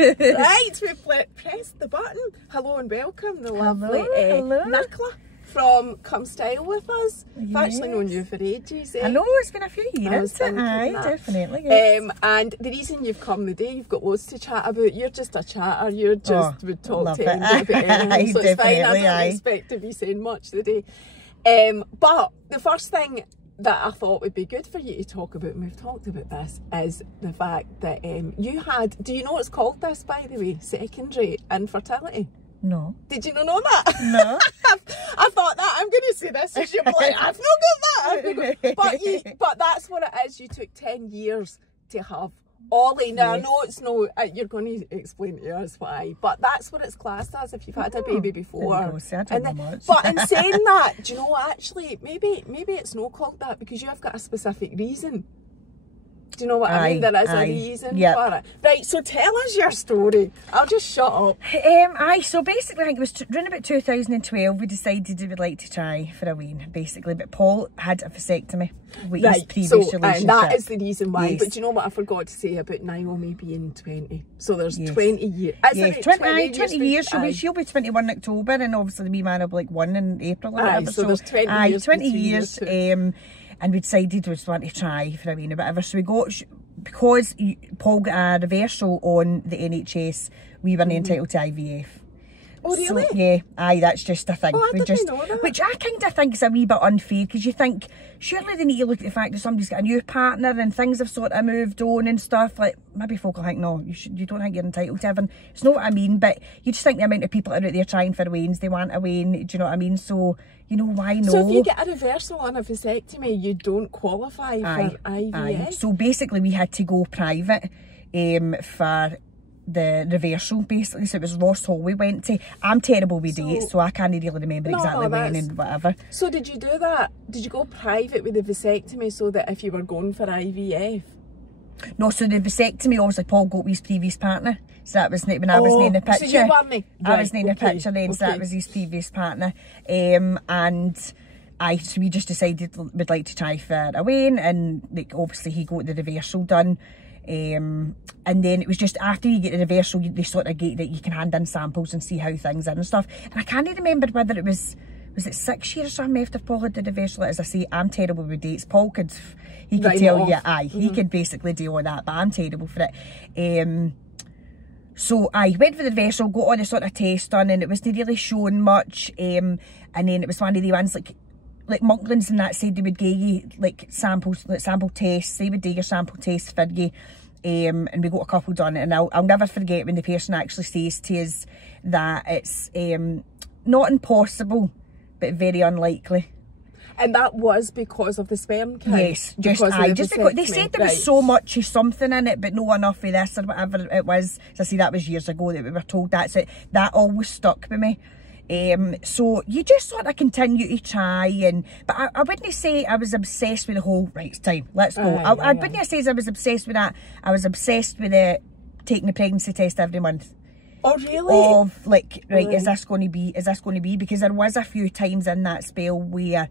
Right, we've pressed the button. Hello and welcome, the lovely Nicola from Come Style With Us. I've actually known you for ages. I know, it's been a few years. Aye, definitely. Yes. And the reason you've come today, you've got loads to chat about. You're just a chatter. You're just would talk to anybody about anything. So it's fine. I don't expect to be saying much today. But the first thing that I thought would be good for you to talk about, and we've talked about this, is the fact that you had, do you know what's called this, by the way? Secondary infertility. No. Did you not know that? No. I thought that, I'm going to say this, and you'll be like, I've not got that. But that's what it is. You took 10 years to have Ollie. Now, yes. I know it's no, you're going to explain to us why, but that's what it's classed as if you've had a baby before. But in saying that, do you know, actually, maybe it's not called that because you have got a specific reason. Do you know what I mean? There is a reason for it. Right, so tell us your story. I'll just shut up. So basically, I think it was around about 2012, we decided we would like to try for a wean, basically. But Paul had a vasectomy with his previous relationship. And that is the reason why. Yes. But do you know what I forgot to say about Naomi being 20? So there's 20 years. Yes, 20 years. She'll be 21 in October, and obviously the wee man will be like 1 in April or whatever. So there's 20 years. 20 years. And we decided we just want to try for a wee or whatever. So we got, because Paul got a reversal on the NHS, we were entitled to IVF. Oh really? So, yeah, that's just a thing. Oh, I didn't know that. Which I kind of think is a wee bit unfair, because you think, surely they need to look at the fact that somebody's got a new partner and things have sort of moved on and stuff. Like, maybe folk will think, no, you don't think you're entitled to having. It's not what I mean, but you just think the amount of people that are out there trying for weans, they want a wean, do you know what I mean? So, you know, why no? So if you get a reversal on a vasectomy, you don't qualify for IVF? So basically we had to go private for the reversal, basically. So it was Ross Hall we went to. I'm terrible with dates, so I can't really remember exactly when and whatever. So did you do that? Did you go private with the vasectomy so that if you were going for IVF? No, so the vasectomy, obviously Paul got with his previous partner, so that was when I was in the picture. So you weren't me? I was in the picture then, so that was his previous partner. So we just decided we'd like to try for a wean, and like obviously he got the reversal done. And then it was just after you get the reversal, they sort of get that you can hand in samples and see how things are and stuff. And I can't remember whether it was it 6 years or something after Paul had the reversal. As I say, I'm terrible with dates. Paul could, he could tell you, he could basically deal with that, but I'm terrible for it. So I went for the reversal, got all the sort of tests done, and it wasn't really showing much. And then it was one of the ones like Monklands and that said they would give you like samples, like sample tests. They would do your sample tests for you. And we got a couple done, and I'll never forget when the person actually says to us that it's not impossible but very unlikely. And that was because of the sperm count? Yes, just because they said there was so much of something in it but no enough of this or whatever it was. So I see that was years ago that we were told that, so that always stuck with me. So you just sort of continue to try, but I wouldn't say I was obsessed with the whole, right, it's time, let's go. I wouldn't say I was obsessed with that. I was obsessed with taking the pregnancy test every month. Oh really? Of like, right, is this going to be, because there was a few times in that spell where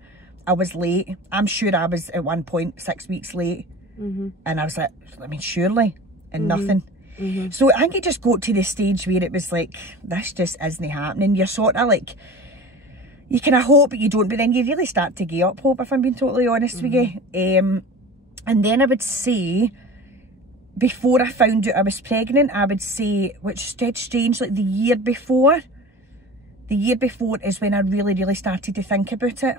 I was late. I'm sure I was at one point 6 weeks late. And I was like, I mean, surely, and nothing. So I think it just got to the stage where it was like, this just isn't happening. You're sort of like, you kind of hope but you don't, but then you really start to give up hope, if I'm being totally honest with you. And then I would say, before I found out I was pregnant, I would say, which is dead strange, like the year before is when I really started to think about it.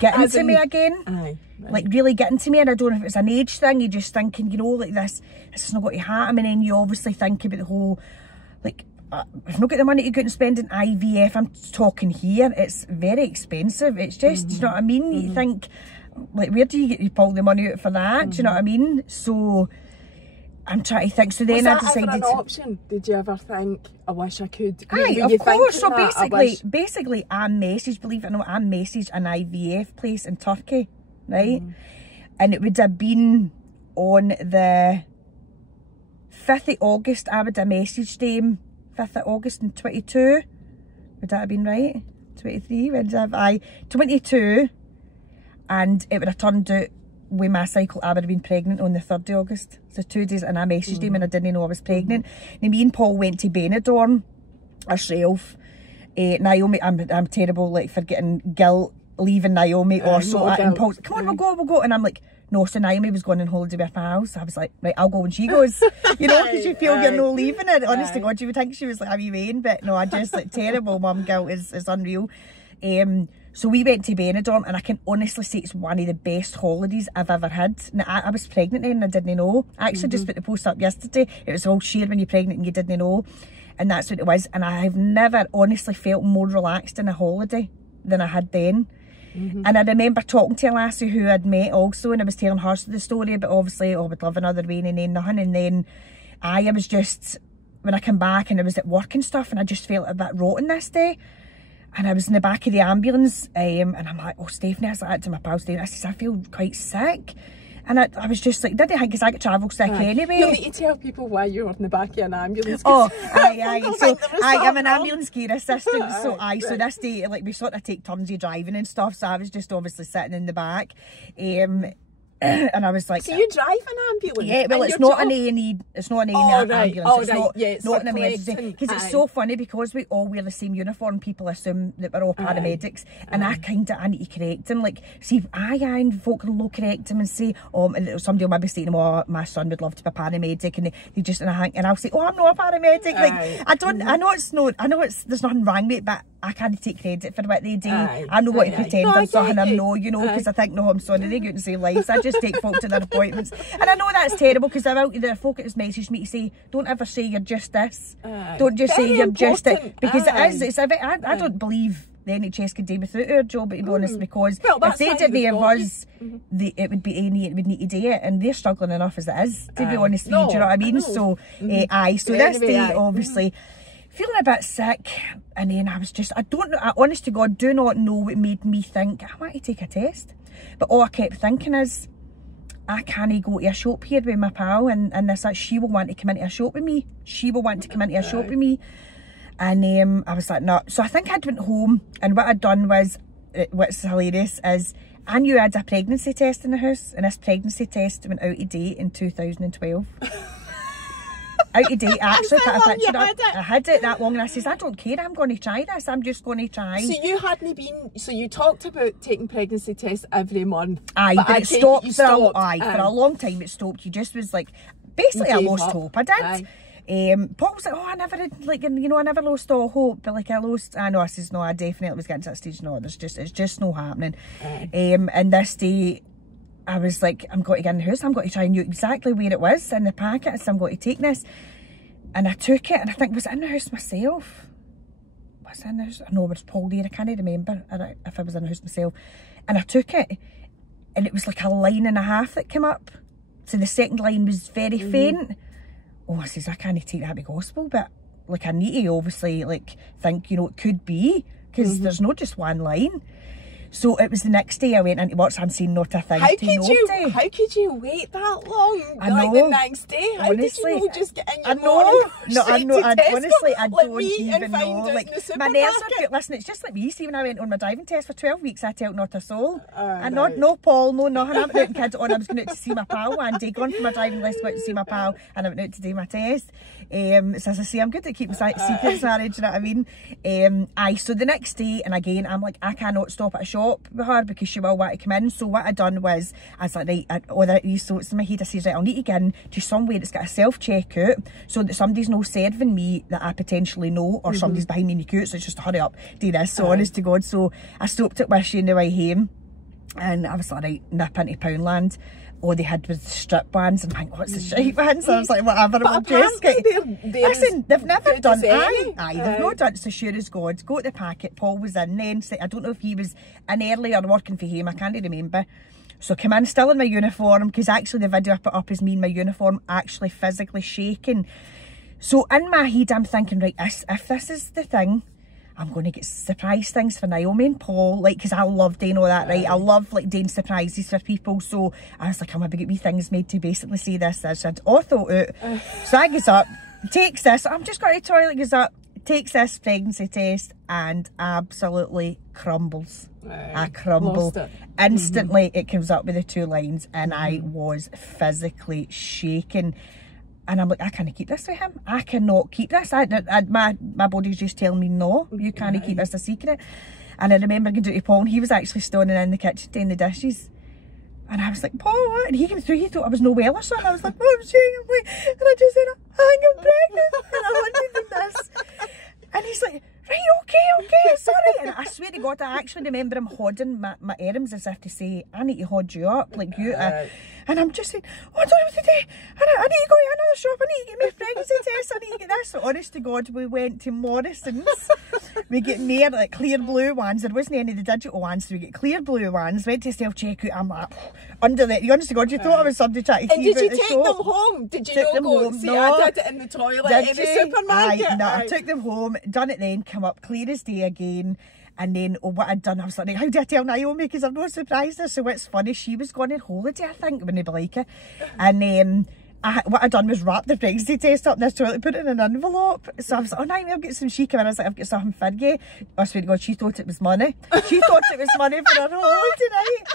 Getting to me again. Like really getting to me, and I don't know if it's an age thing, you're just thinking, you know, like this is not going to happen, and then you obviously think about the whole, like, if I've not got the money to go out and spend an IVF, I'm talking here, it's very expensive, it's just, you know what I mean, you think, like, where do you pull the money out for that, do you know what I mean? So I'm trying to think. So then I decided. Was that ever an option? Did you ever think, I wish I could? Aye, of course. So basically, I messaged, believe it or not, I messaged an IVF place in Turkey, right? And it would have been on the 5th of August. I would have messaged them 5th of August in 22. Would that have been right? 23? Would have 22, and it would have turned out with my cycle, I would have been pregnant on the 3rd of August. So 2 days, and I messaged him and I didn't know I was pregnant. Now, me and Paul went to Benidorm ourselves. Naomi, I'm terrible, like, for getting guilt, leaving Naomi also at impulse. Come on, we'll go. And I'm like, no, so Naomi was going on holiday with her house. I was like, right, I'll go when she goes. You know, because you feel you're no leaving it. Honest to God, you would think she was like, have you been? But no, I just, like, terrible mum guilt is unreal. So we went to Benidorm, and I can honestly say it's one of the best holidays I've ever had. Now, I was pregnant then and I didn't know. I actually just put the post up yesterday. It was all shared when you're pregnant and you didn't know. And that's what it was. And I have never honestly felt more relaxed in a holiday than I had then. And I remember talking to a lassie who I'd met also, and I was telling her the story about, obviously, oh, I would love another wedding and then nothing. And then I was just, when I came back and I was at work and stuff, and I just felt a bit rotten this day. And I was in the back of the ambulance, and I'm like, oh, Stephanie, I was like that to my pal Stephanie, I said, I feel quite sick. And I was just like, did I think, because I get travel sick anyway. You'll need to tell people why you were in the back of an ambulance. Oh, aye. So I'm an ambulance care assistant, so so this day, like, we sort of take turns of driving and stuff, so I was just obviously sitting in the back. And I was like, so you drive an ambulance? Yeah, well, it's not an A&E, it's not an A&E ambulance. It's not an emergency. Because it's so funny, because we all wear the same uniform, people assume that we're all paramedics. And I need to correct them. Like, see, and folk will correct them and say, and somebody will maybe say to them, oh, my son would love to be a paramedic, and they just, and I'll say, oh, I'm not a paramedic. Like, I know there's nothing wrong with it, but I can't take credit for what they do. I know what to pretend I'm something I'm no, you know, because I think, no, I'm sorry, they go and save lives. I just take folk to their appointments. And I know that's terrible, because there are folk that has messaged me to say, don't ever say you're just this. Don't just say you're just it. Because I don't believe the NHS could do without our job, to be honest, because if they did the of us, it would be any, it would need to do it, and they're struggling enough as it is, to be honest with you, do you know what I mean? So, so this day, obviously, feeling a bit sick, and then I was just, I honest to God, do not know what made me think, I want to take a test. But all I kept thinking is, I can't go to a shop here with my pal, and this, she will want to come into a shop with me. She will want to come into a shop with me. And I was like, no. So I think I'd went home, and what I'd done was, what's hilarious is, I knew I had a pregnancy test in the house, and this pregnancy test went out of date in 2012. Out of date. I actually put a picture up. I had it that long, and I says, I don't care, I'm going to try this, I'm just going to try. So you hadn't been, so you talked about taking pregnancy tests every month. Aye, but it stopped for a long time. It stopped. You just was like, basically I lost hope. I did. Paul was like, oh, I never had, like, you know, I never lost all hope, but like I says, no, I definitely was getting to that stage. No, it's just not happening. And this day, I was like, I'm going to get in the house, I'm going to try and know exactly where it was in the packet, so I'm going to take this. And I took it, and I think, was it in the house myself? Was it in the house? No, it was Paul there, I can't remember if I was in the house myself. And I took it, and it was like a line and a half that came up. So the second line was very faint. Oh, I says, I can't take that to gospel, but like, I need to obviously, like, think, you know, it could be, because there's not just one line. So it was the next day I went into work, so I'm saying not a thing how could you wait that long? I know. Like the next day? How honestly, did you know, just get in your morning, honestly, I don't even know. Like, my nerves are good. Listen, it's just like me. See, when I went on my driving test for 12 weeks, I told not a soul. And no Paul, no nothing. I went out and kids on. I was going out to see my pal one day, gone for my driving list, went to see my pal, and I went out to do my test. So as I say, I'm good at keeping secrets, Sarah, do you know what I mean? So the next day, and again, I'm like, I cannot stop at a shop with her because she will want to come in. So what I done was, I was like, right, all these thoughts in my head, I says, right, I'll need to get in to somewhere that's got a self-checkout, so that somebody's not serving me that I potentially know, or somebody's behind me in the queue, so it's just hurry up, do this. So honest to God, so I stopped at Wishy on the way home, and I was like, right, nip into Poundland. All they had was strip bands, and I'm like, what's the shite bands? So I was like, whatever, we'll just get. Listen, they've never done they've not done it, so sure as God. Go to the packet. Paul was in then, so I don't know if he was in early or working for him, I can't remember. So I come in still in my uniform, because actually the video I put up is me in my uniform actually physically shaking. So in my head I'm thinking, right, if this is the thing, I'm going to get surprise things for Naomi and Paul, like, because I love doing all that, right? I love, like, doing surprises for people. So I was like, I'm going to get wee things made to basically say this. I had all thought out. So I gets up, takes this. I'm just going to the toilet, gets up, takes this pregnancy test, and absolutely crumbles. Aye. I crumble. Lost it. Instantly, it comes up with the 2 lines, and I was physically shaking. And I'm like, I can't keep this with him. I cannot keep this. My body's just telling me, no, you can't keep this a secret. And I remember going to Paul, and he was actually standing in the kitchen doing the dishes. And I was like, Paul, what? And he came through, he thought I was no well or something. I was like, oh, I'm saying, I'm like, and I just said, I think I'm pregnant. And I wanted this. And he's like, right, okay, sorry. And I swear to God, I actually remember him holding my arms as if to say, I need to hold you up, like you. And I'm just saying, oh, I don't know what to do. I need to go to another shop. I need to get my pregnancy test. I need to get this. So honest to God, we went to Morrison's. We get more like clear blue ones. There wasn't any of the digital ones, so we get clear blue ones. Went to self-checkout. I'm like, under the, honest to God, you thought I was somebody trying to keep out the shop. And the did you take them home? Did you not go, see, I did it in the toilet in the supermarket. No, I took them home, done it then, come up clear as day again. And then what I'd done, I was like, how do I tell Naomi? Because I'm not surprised her. So what's funny, she was going on holiday, I think, when they like it. And what I'd done was wrap the pregnancy test up in this toilet, put it in an envelope. So I was like, oh, Naomi, I've got some, she came in, I was like, I've got something for you. I swear to God, she thought it was money. She thought it was money for her holiday night.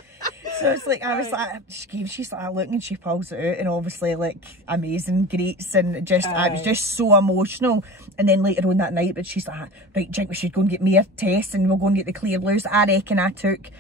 So it's like, I was like, she's like looking, and she pulls it out, and obviously like amazing, greats, and just, it was just so emotional. And then later on that night, but she's like, right, Jink, we should go and get more tests, and we'll go and get the clear blues. I reckon I took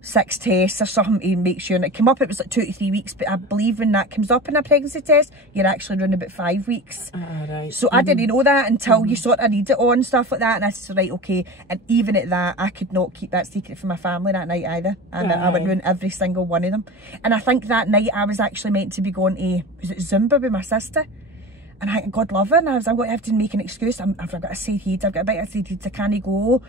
6 tests or something to make sure, and it came up, it was like 2 to 3 weeks, but I believe when that comes up in a pregnancy test, you're actually running about 5 weeks. Right. So I didn't know that until you sort of read it on, stuff like that, and I said, right, okay. And even at that, I could not keep that secret from my family that night either, and I would ruin every single one of them. And I think that night I was actually meant to be going to, was it Zumba with my sister? And I, God love her, and I was, I'm going to have to make an excuse. I've got a side head, I've got a bit of side head, I can't go.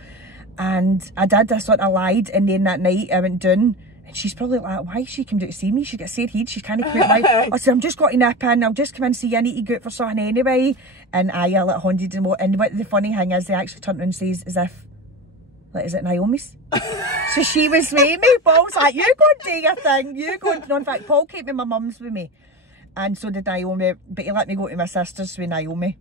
And I did, I sort of lied, and then that night I went down, and she's probably like, why she came down to see me? She's got a side head, she can't quite lie. I said, I'm just got to nip in, I'll just come in and see you, I need to go out for something anyway. And I like hundreds and more. And what the funny thing is, they actually turned around and says, as if, like, is it Naomi's? So she was with me. Paul's like, you go and do your thing, you go and, no, in fact, Paul came to my mum's with me. And so did Naomi, but he let me go to my sister's with Naomi.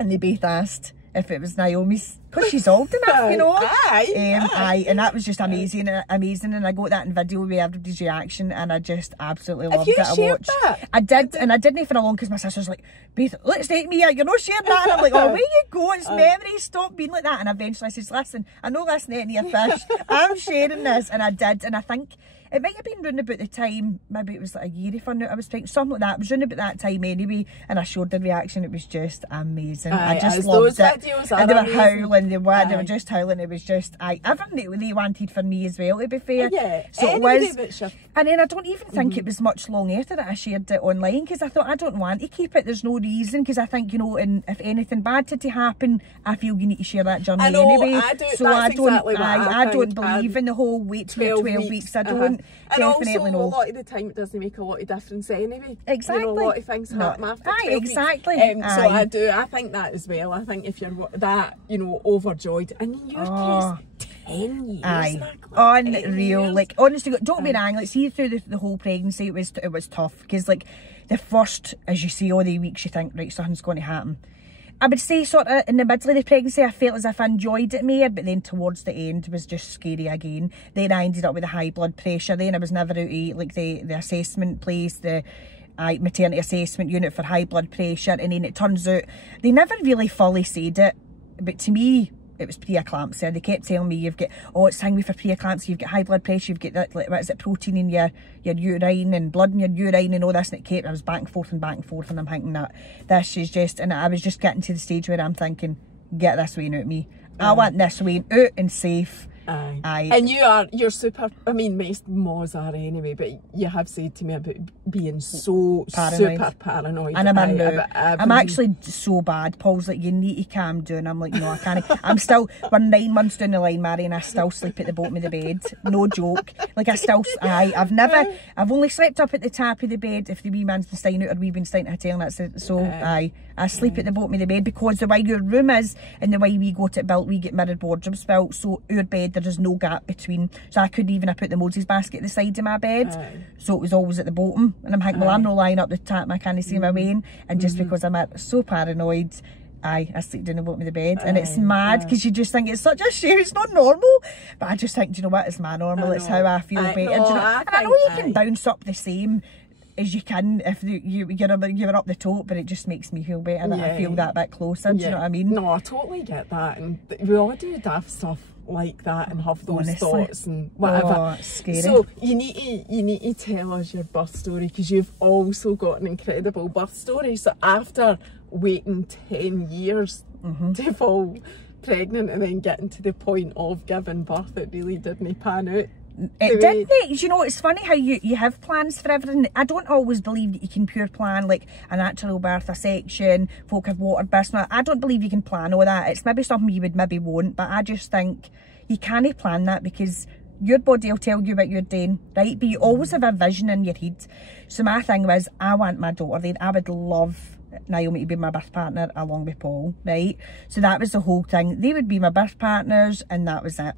And they both asked if it was Naomi's, because she's old enough, you know. Aye. And that was just amazing, and I got that in video with everybody's reaction, and I just absolutely loved it. Have you shared that? I did, and I didn't for a long, because my sister's like, Beth, let's take me out, you're not sharing that. And I'm like, oh, where you go, it's memories, stop being like that. And eventually I says, listen, I know this ain't your fish, I'm sharing this. And I did, and I think it might have been round about the time, maybe it was like a year if I knew I was pregnant, something like that. It was round about that time anyway, and I showed the reaction. It was just amazing. I just loved it. And they were howling, they were just howling. It was just, everything they wanted for me as well, to be fair. Yeah, so it was. And then I don't even think it was much long after that I shared it online, because I thought, I don't want to keep it, there's no reason, because I think, you know, and if anything bad to happen, I feel you need to share that journey anyway. So I don't believe in the whole wait 12 weeks. I don't. And definitely also, no. a lot of the time it doesn't make a lot of difference anyway. Exactly. You know, a lot of things happen after 12 exactly. weeks. So I think that as well. I think if you're that, you know, overjoyed, and in your case, 10 years. Unreal. Like, honestly, don't be wrong. Like, see, through the whole pregnancy, it was tough, because like the first, as you see, all the weeks, you think, right, something's going to happen. I would say sort of in the middle of the pregnancy, I felt as if I enjoyed it more, but then towards the end was just scary again. Then I ended up with a high blood pressure. Then I was never out of like the assessment place, the maternity assessment unit for high blood pressure. And then it turns out they never really fully said it, but to me, it was pre-eclampsia. They kept telling me, you've got, it's saying for pre-eclampsia, you've got high blood pressure, you've got that, like, what is it, protein in your urine and blood in your urine and all this, and it kept, I was back and forth, and I'm thinking that this is just, and I was just getting to the stage where I'm thinking, get this wean out of me. I want this wean out and safe. And you're super, I mean, most moms are anyway, but you have said to me about being so paranoid. Super paranoid. And I'm actually so bad. Paul's like, you need to calm down. I'm like, no, I can't. I'm still, we're 9 months down the line, Mary, and I still sleep at the bottom of the bed. No joke. Like, I've only slept up at the top of the bed if the wee man's been staying out or we've been staying at a hotel, and that's it. So I sleep at the bottom of the bed, because the way your room is and the way we got it built, we get mirrored wardrobes built, so our bed, there is no gap between, so I couldn't even have put the Moses basket at the side of my bed, so it was always at the bottom, and I'm like, well, I'm not lying up the top, I can't see my way in, and just because I'm so paranoid, I sleep down the bottom of the bed, and it's mad because you just think it's such a shame. It's not normal, but I just think, do you know what? It's my normal. It's how I feel better. Do you know? And I know you can bounce up the same as you can if you're up the top, but it just makes me feel better that I feel that bit closer. Do you know what I mean? No, I totally get that, and we all do daft stuff like that and have those thoughts and whatever. Oh, it's scary. So you need to tell us your birth story, because you've also got an incredible birth story. So after waiting 10 years to fall pregnant and then getting to the point of giving birth, it really didn't pan out. It didn't it? You know, it's funny how you have plans for everything. I don't always believe that you can pure plan like a natural birth, a section, folk have water births. I don't believe you can plan all that. It's maybe something you would maybe won't, but I just think you can't plan that, because your body will tell you what you're doing, right? But you always have a vision in your head. So my thing was, I want my daughter then. I would love Naomi to be my birth partner along with Paul, right? So that was the whole thing. They would be my birth partners, and that was it.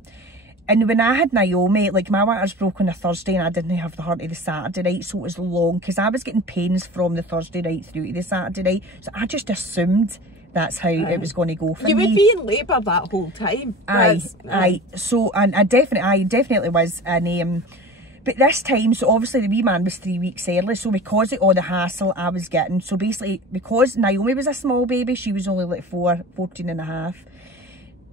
And when I had Naomi, like, my waters broke on a Thursday and I didn't have the heart to the Saturday night, so it was long, because I was getting pains from the Thursday night through to the Saturday night. So I just assumed that's how it was going to go for me. You would be in labour that whole time. Aye. So, and I definitely was. And but this time, so obviously the wee man was 3 weeks early, so because of all the hassle I was getting, so basically, because Naomi was a small baby, she was only like 14 and a half,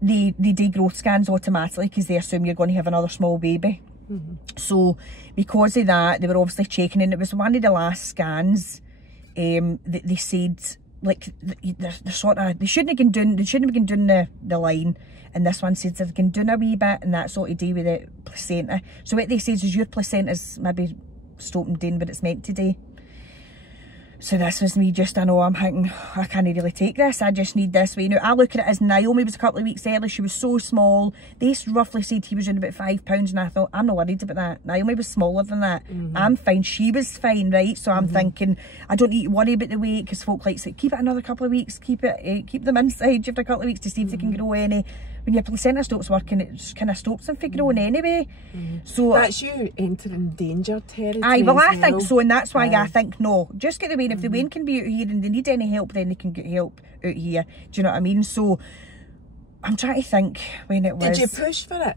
they do growth scans automatically because they assume you're going to have another small baby. So because of that, they were obviously checking, and it was one of the last scans that they said, like, they're sort of, they shouldn't have been doing the line, and this one says they've been doing a wee bit, and that's all to do with the placenta. So what they say is your placenta's maybe stopping doing what it's meant to do. So this was me just, I know, I'm thinking, I can't really take this, I just need this way. Now, I look at it as Naomi was a couple of weeks early, she was so small. They roughly said he was in about 5 pounds, and I thought, I'm not worried about that. Naomi was smaller than that. I'm fine, she was fine, right? So I'm thinking, I don't need to worry about the weight, because folk like say, keep it another couple of weeks, keep them inside after a couple of weeks to see if they can grow any. When your placenta stops working, it just kind of stops them from growing anyway. So that's you entering danger territory. Aye, well, I think so, and that's why I think, no, just get the wean. If the wean can be out here and they need any help, then they can get help out here. Do you know what I mean? So I'm trying to think when it was. Did you push for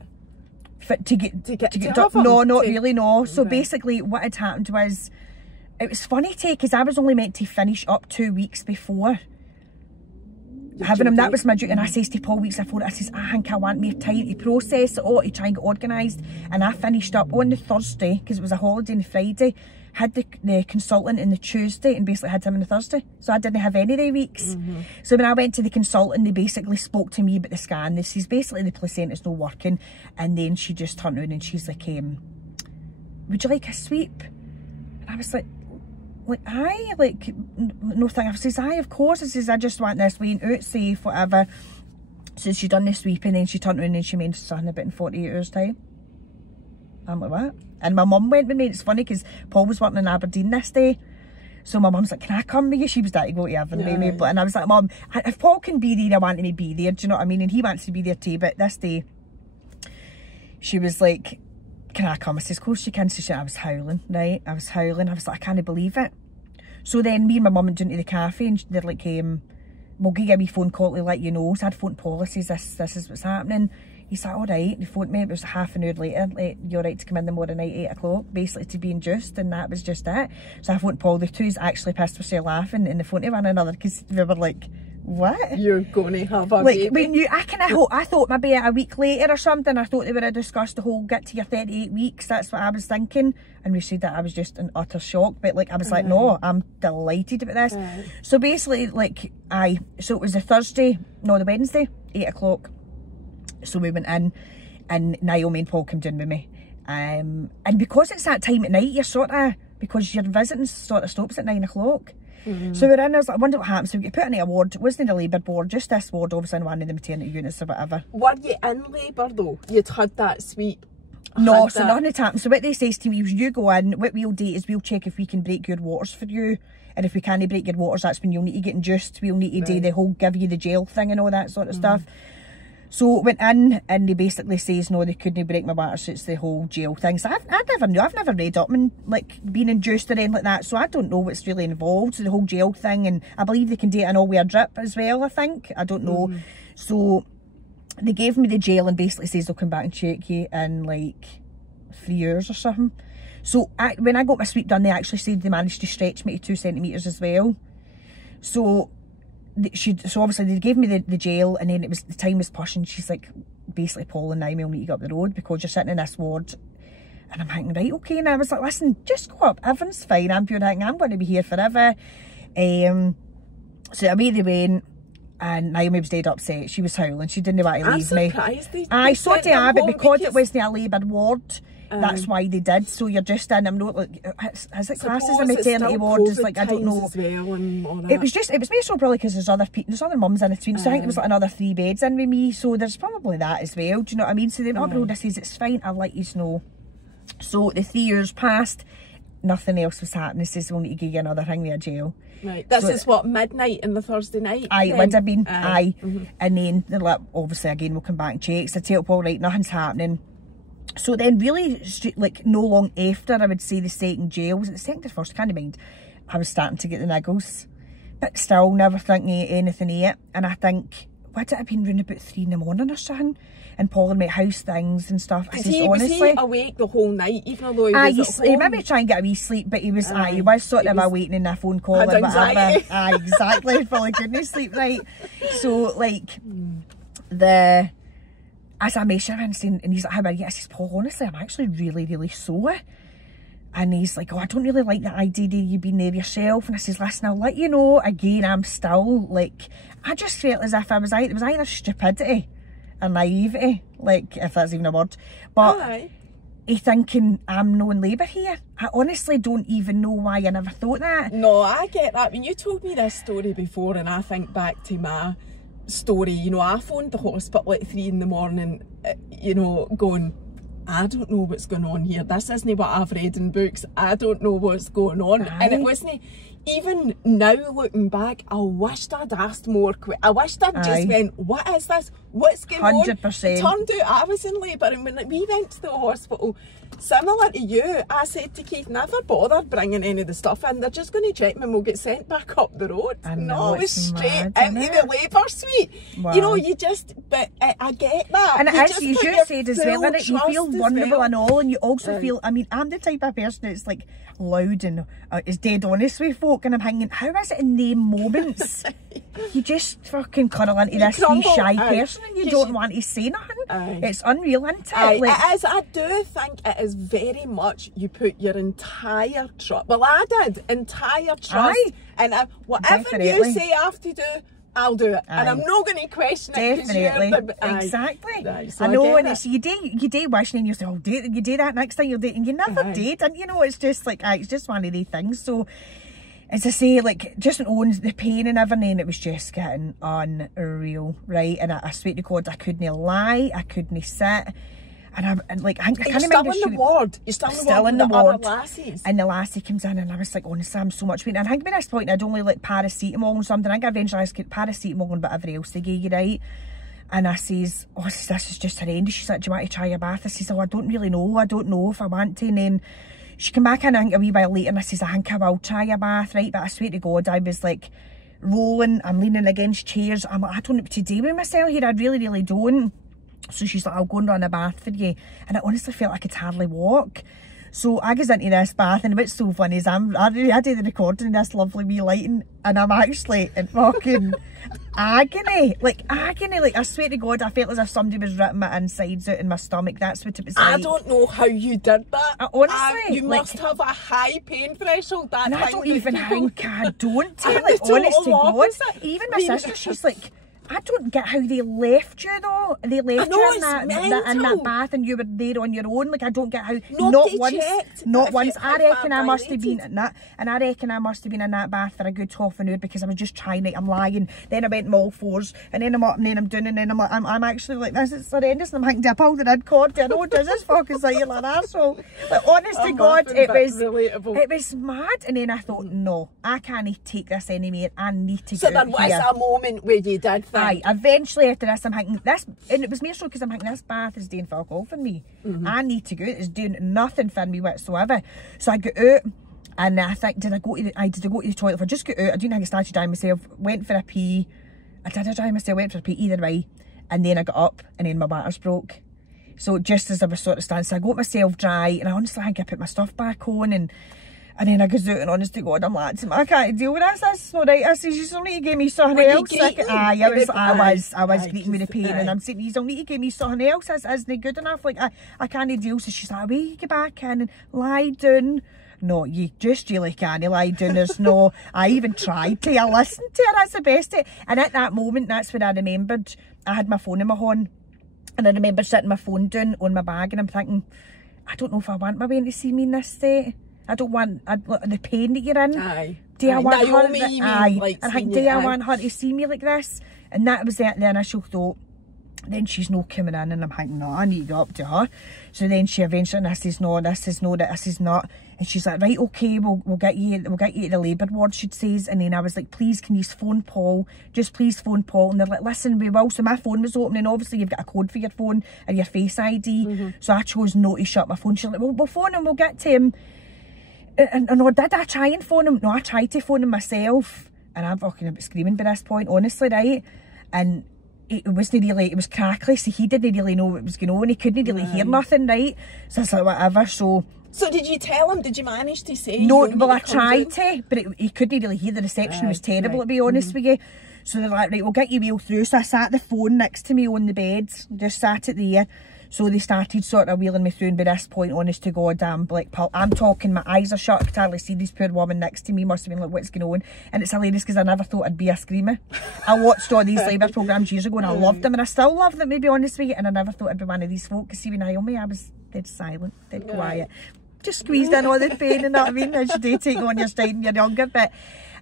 it? To get done? No, not really, no. So basically what had happened was, it was funny too, because I was only meant to finish up 2 weeks before having him. That was my duty, and I says to Paul weeks before, I says, I think I want more time to process it all, to try and get organised. And I finished up on the Thursday, because it was a holiday on the Friday, had the consultant on the Tuesday, and basically had him on the Thursday, so I didn't have any of the weeks. So when I went to the consultant, they basically spoke to me about the scan. This is basically the placenta's not working, and then she just turned around and she's like, would you like a sweep? And I was like, aye, like, no thing. I says, aye, of course. I says, I just want this wean out, safe, whatever. So she done the sweep, and then she turned around and she mentioned something about in 48 hours time. I'm like, what? And my mum went with me. It's funny because Paul was working in Aberdeen this day, so my mum's like, can I come with you? She was there to go to Aberdeen with me, and I was like, Mum, if Paul can be there, I want him to be there. Do you know what I mean? And he wants to be there too. But this day, she was like, can I come? I says, of course you can. So I was howling, right? I was howling. I was like, I can't believe it. So then me and my mum went down to the cafe, and they're like, we'll give you a wee phone call to let you know. So I'd phoned Paul, says, this is what's happening. He's like, all right. He phoned me, it was half an hour later, like, you're right to come in the morning night, 8 o'clock, basically to be induced, and that was just it. So I phoned Paul, the two's actually pissed themselves laughing in the phone to one another, because they were like, what? You're going to have a like, baby? We knew, I thought maybe a week later or something. I thought they would have discussed the whole get to your 38 weeks. That's what I was thinking. And we said that I was just in utter shock. But like, I was like, no, I'm delighted about this. So basically, like, so it was the Wednesday, 8 o'clock. So we went in, and Naomi and Paul came down with me. And because it's that time at night, you're because your visiting sort of stops at 9 o'clock. So we're in, I was like, I wonder what happens. So we get put in a ward. It wasn't a labour ward, just this ward, obviously in one of the maternity units or whatever. Were you in labour though? You'd had that sweep? No, so nothing had happened. So what they says to me is, you go in, what we'll do is we'll check if we can break your waters for you. And if we can't break your waters, that's when you'll need to get induced. We'll need to do the whole give you the gel thing and all that sort of stuff. So went in and they basically says no, they couldn't break my water suits, the whole jail thing. So I never knew, I've never read up on like being induced or anything like that, so I don't know what's really involved, so the whole jail thing. And I believe they can do it an all-wear drip as well, I think, I don't know. So they gave me the jail and basically says they'll come back and check you in like 3 years or something. So when I got my sweep done, they actually said they managed to stretch me to 2 centimetres as well. So obviously they gave me the jail, and then the time was pushing. She's like, basically, Paul and I will meet you up the road because you're sitting in this ward. And I'm thinking, right, okay. And I was like, listen, just go up, everything's fine. I'm thinking, I'm going to be here forever. So away they went, and Naomi was dead upset. She was howling, she didn't want to leave me. I saw to her, but because it wasn't a labour ward, that's why they did. So you're just in, I'm not like, is it classed as a maternity ward? It's like, I don't know. It was me, so probably because there's other people, there's other mums in between. So I think there was like another 3 beds in with me. So there's probably that as well. Do you know what I mean? So then up the road, I says, it's fine, I'll let you know. So the 3 years passed, nothing else was happening. Says we'll need to give you another thing with a jail. Right. This is what, midnight on the Thursday night? Aye, it would have been. Aye. And then they're like, obviously again we'll come back and check. So I tell Paul, right, nothing's happening. So then really, like, no long after, I would say the second jail, was it the second or first? I can't mind. I was starting to get the niggles. But still, never thinking anything of it. And I think, would it have been round about 3 in the morning or something? And Paul had met house things and stuff. I says, honestly, was he awake the whole night, even though he was at home? He maybe try and get a wee sleep, but he was sort of awaiting in a phone call or whatever. Exactly. Probably couldn't sleep right. So, like, as I mentioned him, and he's like, how are you? I says, Paul, honestly, I'm actually really, really sore. And he's like, oh, I don't really like the idea of you being there yourself. And I says, listen, I'll let you know. Again, I'm still, like, I just felt as if it was either stupidity or naivety, like, if that's even a word. But he thinking I'm no in labour here. I honestly don't even know why I never thought that. No, I get that. When you told me this story before, and I think back to my story, you know, I phoned the hospital at 3 in the morning, you know, going, I don't know what's going on here. This isn't what I've read in books. I don't know what's going on. And it wasn't, even now looking back, I wished I'd asked more quick. I wished I'd just went, what is this? What's going on? 100%. It turned out I was in labour, and when we went to the hospital, similar to you, I said to Keith, never bother bringing any of the stuff in. They're just going to check me and we'll get sent back up the road. No, it was straight into the labour suite. Wow. You know, you just, but I get that. And it is, you said as well, innit? You feel vulnerable and all, and you also feel, I mean, I'm the type of person that's like loud and is dead honest with folk, and I'm hanging, how is it in them moments you just fucking cuddle into this wee shy person and you don't want to say nothing? It's unreal, isn't it? Like, it is. I do think it is very much, you put your entire trust, well I did, entire trust, and whatever you say I have to do, I'll do it, and I'm not going to question it. Definitely, exactly. So I know, and it's you do wishing, and you say, oh, you do that next time you'll do it, and you never did, and you know, it's just like, it's just one of these things. So, as I say, like, just owns the pain and everything, it was just getting unreal, right? And I swear to God, I couldn't lie, I couldn't sit. And I can't remember. You're still in the ward. You're still in the ward with the other lassies. And the lassie comes in, and I was like, honestly, I'm so much pain. And I think by this point, I'd only like paracetamol and something. I think I eventually I get paracetamol and whatever else they gave you, right? And I says, oh, this is just horrendous. She's like, do you want to try a bath? I says, oh, I don't really know. I don't know if I want to. And then she came back in, I think, a wee while later, and I says, I think I will try a bath, right? But I swear to God, I was like rolling, I'm leaning against chairs. I'm like, I don't know what to do with myself here. I really, really don't. So she's like, I'll go and run a bath for you. And I honestly felt like I could hardly walk. So I goes into this bath, and what's so funny is I do the recording in this lovely wee lighting, and I'm actually in fucking agony. Like, I swear to God, I felt as if somebody was ripping my insides out in my stomach. That's what it was like. I don't know how you did that. Honestly. You must have a high pain threshold. That and I don't even think I don't. Like, honest to God. Even my sister, she's like, I don't get how they left you though. They left you in that bath, and you were there on your own. Like, I don't get how. Not once. I reckon I must have been in that, and I reckon I must have been in that bath for a good half an hour, because I was just trying to. I'm lying. Then I went on all fours, and then I'm up, and then I'm down, and then I'm actually like, this is horrendous. And I'm thinking, I pulled the red cord. I know, does this fucking say you're like an asshole? Like, honest to God, it was mad. And then I thought, no, I can't take this anymore. I need to. So there was a moment where you did think. Aye, eventually after this, I'm thinking, this, and it was more so because I'm thinking, this bath is doing fuck all for me. I need to go out, it's doing nothing for me whatsoever. So I got out, and I think, did I go to the toilet? If I just got out, I didn't think I started drying myself, went for a pee, I did dry myself, went for a pee, either way, and then I got up, and then my batter's broke. So just as I was sort of standing, so I got myself dry, and I honestly think I put my stuff back on, and then I goes out, and honest to God, I'm like, I can't deal with this, that's not right. I says, you still need to give me something else. Aye, I was greeting with the pain, and I'm saying, you still need to give me something else, this isn't good enough, like, I can't deal. So she's like, you get back in and lie down. No, you just really can't lie down. There's no, I even tried to, I listened to her, that's the best. And at that moment, that's when I remembered, I had my phone in my hand, and I remember sitting my phone down on my bag, and I'm thinking, I don't know if I want my baby to see me in this state. I don't want the pain that you're in. Aye. Do I want her? Aye. Like, and I think, do I want her to see me like this? And that was the initial thought. Then she's no coming in, and I'm thinking, no, I need to go up to her. So then she eventually, and I says, no, this is no, this is not. And she's like, right, okay, we'll get you to the labour ward, she says. And then I was like, please, can you phone Paul? Just please phone Paul. And they're like, listen, we will. So my phone was open, and obviously you've got a code for your phone and your Face ID. So I chose not to shut my phone. She's like, well, we'll phone him, we'll get to him. And no, did I try and phone him? No, I tried to phone him myself, and I'm fucking a bit screaming by this point, honestly, right? And it wasn't really, it was crackly, so he didn't really know what was going on. He couldn't really hear nothing, right? So it's like, whatever. So did you tell him? Did you manage to say? No, well, I tried to, but he couldn't really hear. The reception was terrible, to be honest with you. So they're like, right, we'll get you wheel through. So I sat the phone next to me on the bed, just sat it there. So they started sort of wheeling me through, and by this point, honest to God, I'm talking, my eyes are shut, I could hardly see this poor woman next to me, must have been like, what's going on? And it's hilarious because I never thought I'd be a screamer. I watched all these labour programmes years ago, and I loved them, and I still love them, to be honest with you, and I never thought I'd be one of these folk. Because see, when Naomi, I was dead silent, dead quiet. Just squeezed in all the pain, you know what I mean? As you do take on your stride when you're younger, but...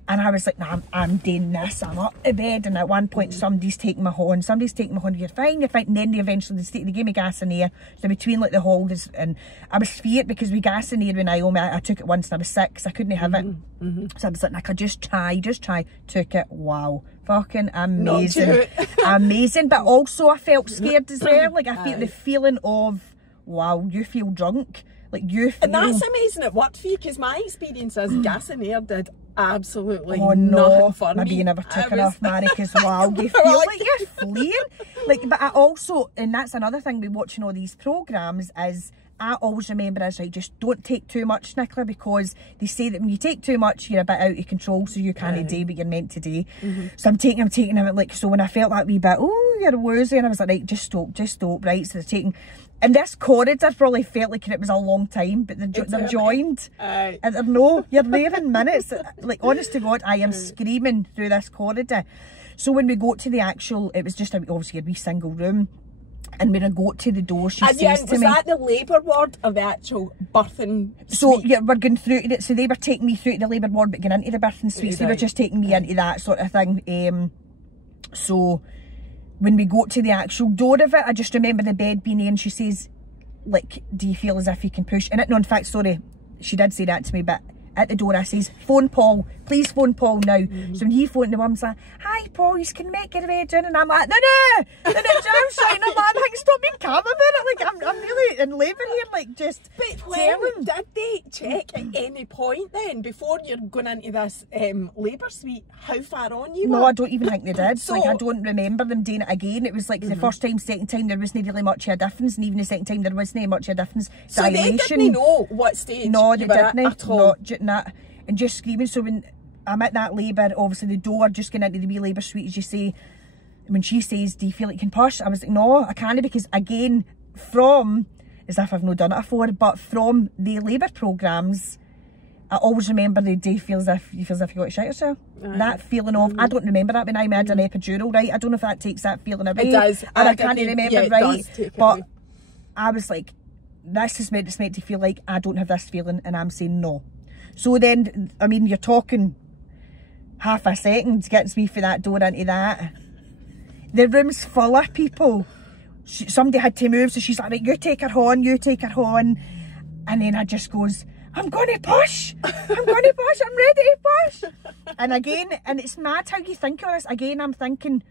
And I was like, nah, I'm doing this, I'm up to bed. And at one point, somebody's taking my horn, you're fine. And then they eventually, they gave me gas in air. So between like the holders, and I was feared because with gas in air when I took it once and I was 6, I couldn't have it. So I was like, I could just try, took it. Wow, fucking amazing. Amazing, but also I felt scared as well. Like I feel the feeling of, wow, you feel drunk. Like you feel... And that's amazing it worked for you, because my experience as gas in air did absolutely nothing for maybe me. You never took enough, Mary, because wow, you feel like you're fleeing. Like, but I also, and that's another thing with watching all these programmes, is I always remember as, right, just don't take too much, Nicola, because they say that when you take too much, you're a bit out of control, so you can't do what you're meant to do. So I'm taking them, like, so when I felt that wee bit, oh, you're woozy, and I was like, right, just stop, right, so they're taking... And this corridor probably felt like it was a long time, but they're joined. And you're there in minutes. Like, honest to God, I am screaming through this corridor. So when we got to the actual, it was just obviously a wee single room. And when I got to the door, she says to me... Was that the labour ward or the actual birthing suite? So, yeah, we're going through it. So they were taking me through to the labour ward, but going into the birthing suite. So they were just taking me into that sort of thing. So... When we got to the actual door of it, I just remember the bed being there, and she says, like, do you feel as if you can push? And no, in fact, sorry, she did say that to me, but at the door I says, phone Paul, please phone Paul now. So when he phoned, the mum's like, hi Paul, you can make your way down, and I'm like, no, Joe, shine. I'm like, stop being calm about it, like, I'm really in labour here, like, just But when did they check at any point then, before you're going into this labour suite, how far on you were? No, I don't even think they did. So, like, I don't remember them doing it again. It was like the first time, second time, there wasn't really much of a difference, and even the second time, there wasn't much of a difference. So they didn't know what stage no, they you were didn't at all? That, and just screaming. So when I'm at that labour, obviously the door, just going into the wee labour suite, as you say, when she says, do you feel like you can push? I was like, no, I can't, because again, from, as if I've not done it before, but from the labour programmes, I always remember the day feels as if you got to shite yourself. That feeling of, I don't remember that when I had an epidural, right? I don't know if that takes that feeling away. It does. And I can't remember, right? But I was like, this is meant to feel like I don't have this feeling, and I'm saying no. So then, I mean, you're talking half a second gets me for that door into that. The room's full of people. Somebody had to move, so she's like, right, you take her on. And then I just goes, I'm going to push. I'm ready to push. And again, and it's mad how you think of this. Again, I'm thinking,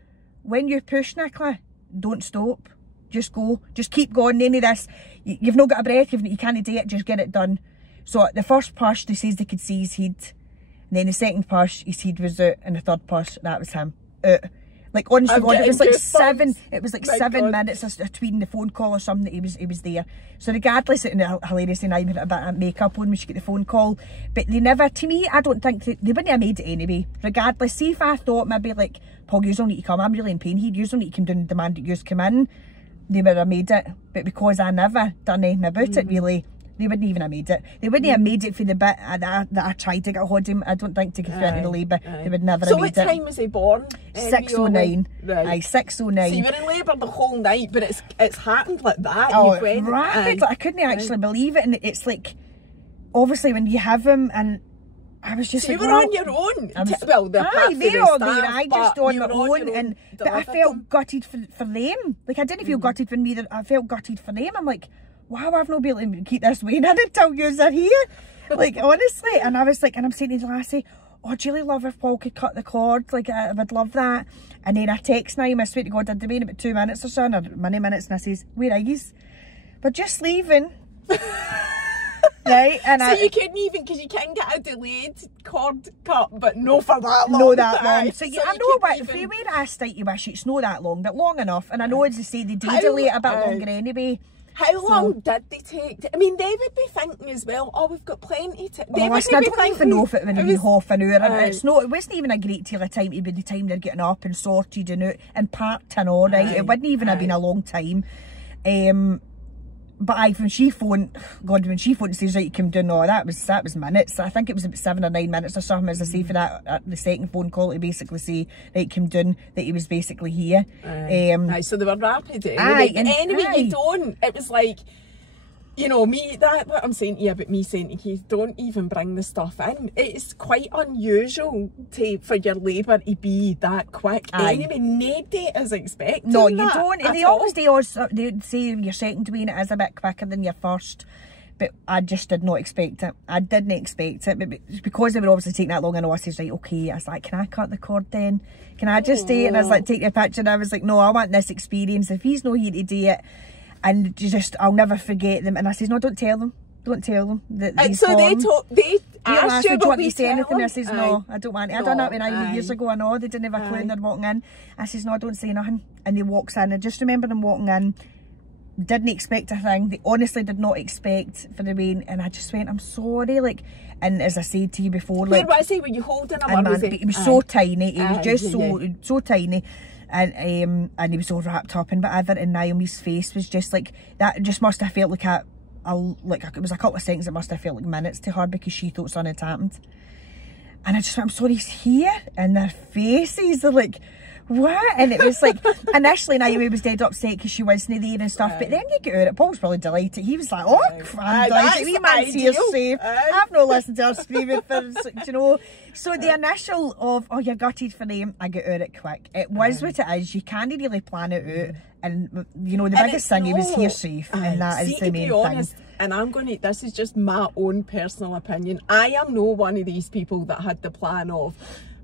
when you push, Nicola, don't stop. Just go. Just keep going. None of this. You've not got a breath. You can't do it. Just get it done. So the first push, they says they could see his head. And then the second push, his head was out. And the third push, that was him. Out. Like, honestly, God, it was like seven minutes between the phone call or something that he was there. So regardless, and hilarious, and I had a bit of makeup on when she got the phone call. But they never, to me, I don't think, they wouldn't have made it anyway. Regardless, see if I thought maybe like, Paul, you don't need to come, I'm really in pain here, you don't need to come down and demand that you come in. They would have made it. But because I never done anything about it really, they wouldn't even have made it. They wouldn't have made it for the bit that I tried to get hold of him. I don't think to get through into the labour. They would never have made it. So what time was he born? 6:09. Right. Aye, 6:09. So you were in labour the whole night, but it's happened like that. Oh, you went, rapid. I couldn't actually believe it. And it's like, obviously when you have him, and I was just so like, you were on your own. Well, they're all there. I just on my own. But I felt gutted for them. Like, I didn't feel gutted for me, I felt gutted for them. I'm like, wow, I've not been able to keep this weighing in until you're here. Like, honestly. And I was like, and I'm saying to the lassie, oh, I'd really love if Paul could cut the cord. Like, I would love that. And then I text now, I swear to God, I'd been about 2 minutes or so, or many minutes, and I says, where are you? But just leaving. Right? And so you couldn't even, because you can get a delayed cord cut, but no for that long. No that long. So, so I know what, for where I start you wish it's not that long, but long enough. And I know, as they say, they do delay it a bit longer anyway. How long did they take? I mean, they would be thinking as well, oh, we've got plenty to... I don't even know if it would have been half an hour. It wasn't even a great deal of time by the time they're getting up and sorted and out and parked and all, right? It wouldn't even have been a long time. But when she phoned, God, when she phoned and says, right, come down, no, that was minutes. I think it was about 7 or 9 minutes or something, as I say, for that, the second phone call to basically say, right, come down, that he was basically here. So they were rapid anyway. You don't, it was like, you know, what I'm saying to you about me saying to Keith, don't even bring the stuff in. It's quite unusual for your labour to be that quick. Anyway, nobody is expecting No, you don't. And they always they say your second wean it is a bit quicker than your first. But I just did not expect it. I didn't expect it. But because they were obviously taking that long, I know I said, right, okay. I was like, can I cut the cord then? Can I just stay? And I was like, take your picture. And I was like, no, I want this experience. If he's not here to do it, and I'll never forget them. And I says, no, don't tell them. Don't tell them that he's so gone. they asked you, do you want to say anything? And I says, no, I don't want it. I done that when I years ago, I know, they didn't have a clue and they're walking in. I says, no, don't say nothing. And they walks in. I just remember them walking in, didn't expect a thing. They honestly did not expect for the rain. And I just went, I'm sorry. Like, and as I said to you before, like, what I say, when you holding him, he was so tiny. He was just so tiny. And he was all wrapped up in whatever, and Naomi's face was just like, that just must have felt like it was a couple of seconds, it must have felt like minutes to her, because she thought something had happened. And I just went, I'm sorry, he's here. And their faces, they're like, what? And it was like, initially Naomi was dead upset because she wasn't there and stuff, but then you get out, Paul's probably delighted. He was like, oh, fantastic, wee man's here safe. I've not listened to her screaming for, you know. So the initial of, oh, you're gutted for them, I get out it quick. It was what it is. You can't really plan it out. And, you know, the biggest thing, he was here safe. And that is the main thing. And I'm going to, this is just my own personal opinion. I am no one of these people that had the plan of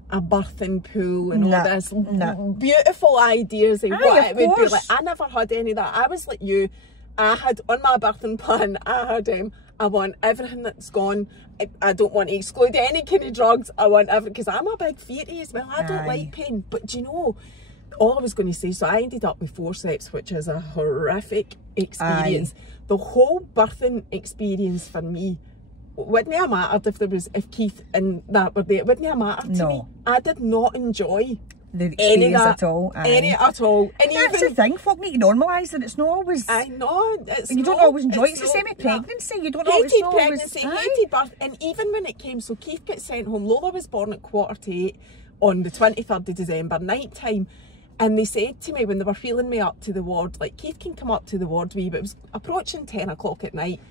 a birthing pool and all this beautiful ideas of what it would be like. I never had any of that. I was like you. I had, on my birthing plan, I had, I want everything that's gone. I don't want to exclude any kind of drugs. I want everything, because I'm a big fairy as well. I don't like pain. But do you know, all I was going to say, so I ended up with forceps, which is a horrific experience. The whole birthing experience for me, wouldn't it have mattered if Keith and that were there? Wouldn't it have mattered to me? I did not enjoy the experience at all. Any at all. And that's the thing, folk need to normalise it. It's not always. I know. You don't always enjoy it. It's the same with pregnancy. You don't always. Hated pregnancy, hated birth. And even when it came, so Keith got sent home. Lola was born at 7:45 on the 23rd of December, night time. And they said to me when they were wheeling me up to the ward, like, Keith can come up to the ward with you, but it was approaching 10 o'clock at night.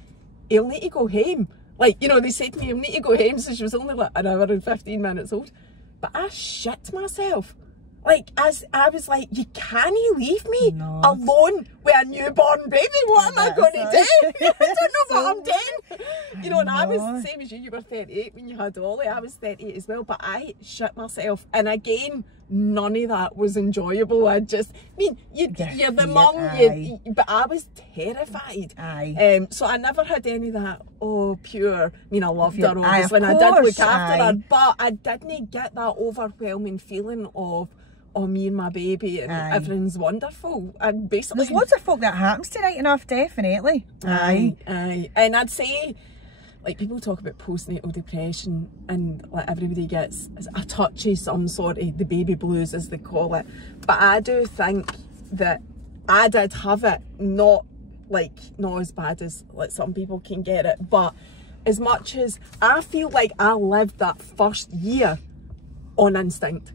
He'll need to go home. Like, you know, they said to me, he'll need to go home. So she was only like an hour and 15 minutes old. But I shit myself. Like, as I was like, you can't leave me alone with a newborn baby. What am I going to do? I don't know what I'm doing. You know, and I was the same as you. You were 38 when you had Ollie. I was 38 as well, but I shit myself. And again, none of that was enjoyable. I mean, you're the mum, but I was terrified. So I never had any of that, pure, I mean, I loved her obviously, and I did look after her, but I didn't get that overwhelming feeling of, me and my baby and everything's wonderful. And basically, there's loads of folk that happens to right enough, definitely. Aye. And I'd say, like, people talk about postnatal depression and like everybody gets a touch of some sort of the baby blues as they call it, but I do think that I did have it, not as bad as like some people can get it, but as much as I feel like I lived that first year on instinct.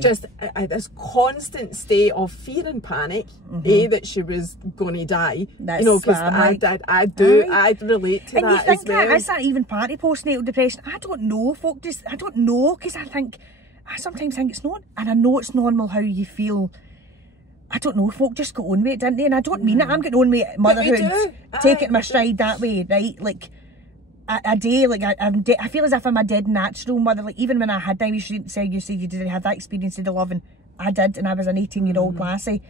Just this constant state of fear and panic, that she was going to die. That's, you know, because I'd relate to that as well. And you think that is that even part of postnatal depression? I don't know, folk. I don't know, because I sometimes think it's not, and I know it's normal how you feel. I don't know, folk just go on with it, didn't they? And I don't mean it. I'm getting on with motherhood, taking my stride that way, right? Like, I feel as if I'm a dead natural mother. Like, even when I had them, you say you didn't have that experience of the loving. I did, and I was an 18-year-old lassie.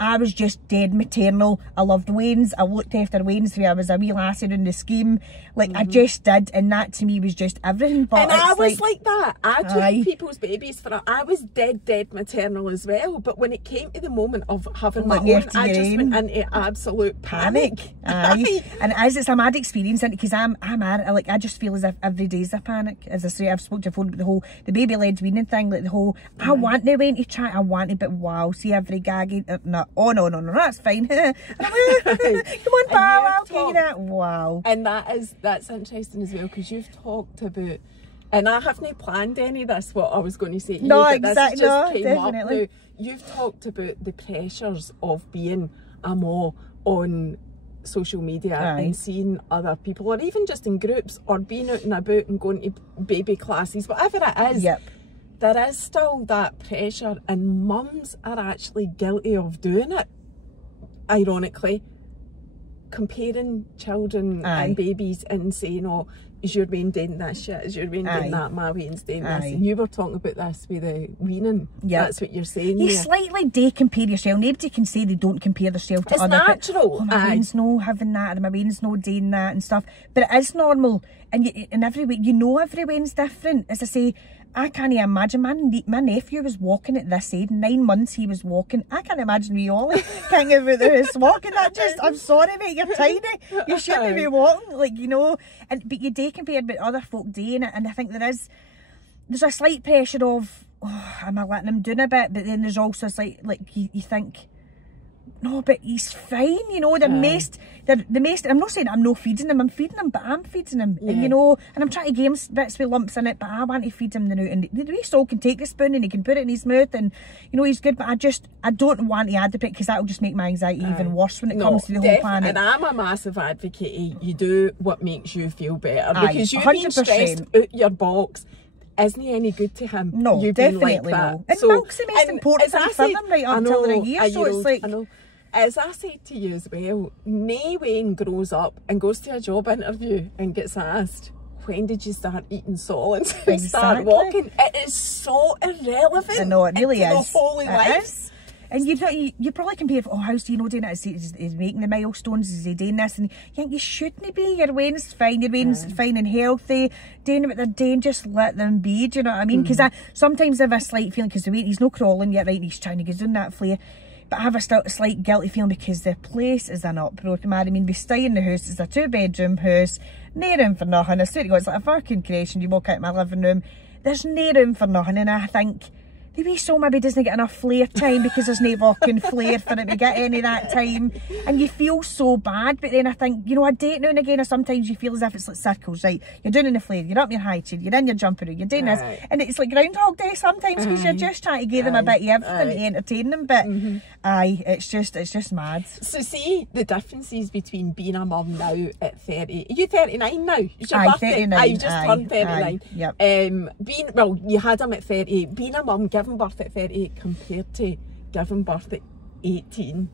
I was just dead maternal. I loved Wayne's. I looked after Wayne's when I was a wee lassie in the scheme. Like, I just did, and that to me was just everything. But and I was like that. I took people's babies I was dead maternal as well. But when it came to the moment of having my own, I just went into absolute panic. And as it's a mad experience, because I just feel as if every day is a panic. As I say, I've spoken to a phone about the baby-led weaning thing, like the whole, I want the Wayne to try. I want it, but wow, see every gagging. No, that's fine. Come on, pal, I'll get you that. Wow. And that's interesting as well, because you've talked about, and I haven't planned any of this, what I was going to say to you, but this just came up now. You've talked about the pressures of being a mom on social media and seeing other people, or even just in groups, or being out and about and going to baby classes, whatever it is. There is still that pressure, and mums are actually guilty of doing it, ironically, comparing children and babies and saying, is your Wayne doing this shit? Is your Wayne doing that? My Wayne's doing this. And you were talking about this with the weaning. That's what you're saying. You slightly compare yourself. Nobody can say they don't compare themselves to other people. It's natural. My Wayne's no having that, and my Wayne's no doing that and stuff. But it is normal. And every week, every Wayne's different. As I say, I can't imagine. My nephew was walking at this age, 9 months he was walking. I can't imagine me Ollie can't get out the house walking. I'm sorry mate, you're tiny. You shouldn't be walking, but you do compare with other folk doing it, and I think there's a slight pressure of, am I letting him doing a bit? But then there's also a slight, you think, no, but he's fine, the most, I'm not saying I'm not feeding him, I'm feeding him, but I'm feeding him, and and I'm trying to give him bits with lumps in it, but I want to feed him the new, and the rest all can take the spoon and he can put it in his mouth, and he's good, but I don't want to add the bit, because that'll just make my anxiety even worse when it comes to the whole panic. And I'm a massive advocate, you do what makes you feel better, because you've been stressed out your box isn't any good to him. No, you've definitely been like that. no. And milk's the most important thing for them right until they're a year, so it's like, as I said to you as well, nae Wayne grows up and goes to a job interview and gets asked, when did you start eating solids and start walking? It is so irrelevant. I know, it really is. The whole life. And you probably compare, how's Dino doing it? Is making the milestones? Is he doing this? And you think you shouldn't be. Your Wayne's fine. Your Wayne's fine and healthy. Doing what they're doing, just let them be. Do you know what I mean? Because I sometimes have a slight feeling, because the Wayne, he's no crawling yet, right? And he's trying to get doing that flare. But I have a slight guilty feeling, because the place is an uproar. I mean, we stay in the house. It's a 2-bedroom house. No room for nothing. I swear to God, it's like a fucking creation. You walk out of my living room, there's no room for nothing. And I think the wee soul maybe doesn't get enough flare time, because there's no fucking flare for it to get any of that time. And you feel so bad. But then I think, a date now and again, or sometimes you feel as if it's like circles, right? You're doing in the flare, you're up in your high chair, you're in your jumper, you're doing this. And it's like Groundhog Day sometimes, because you're just trying to give them a bit of everything to entertain them. But it's just mad. So see the differences between being a mum now at 30. Are you 39 now? It's your birthday. 39. You just turned 39. Yep. You had him at 38. Being a mum, giving birth at 38 compared to giving birth at 18.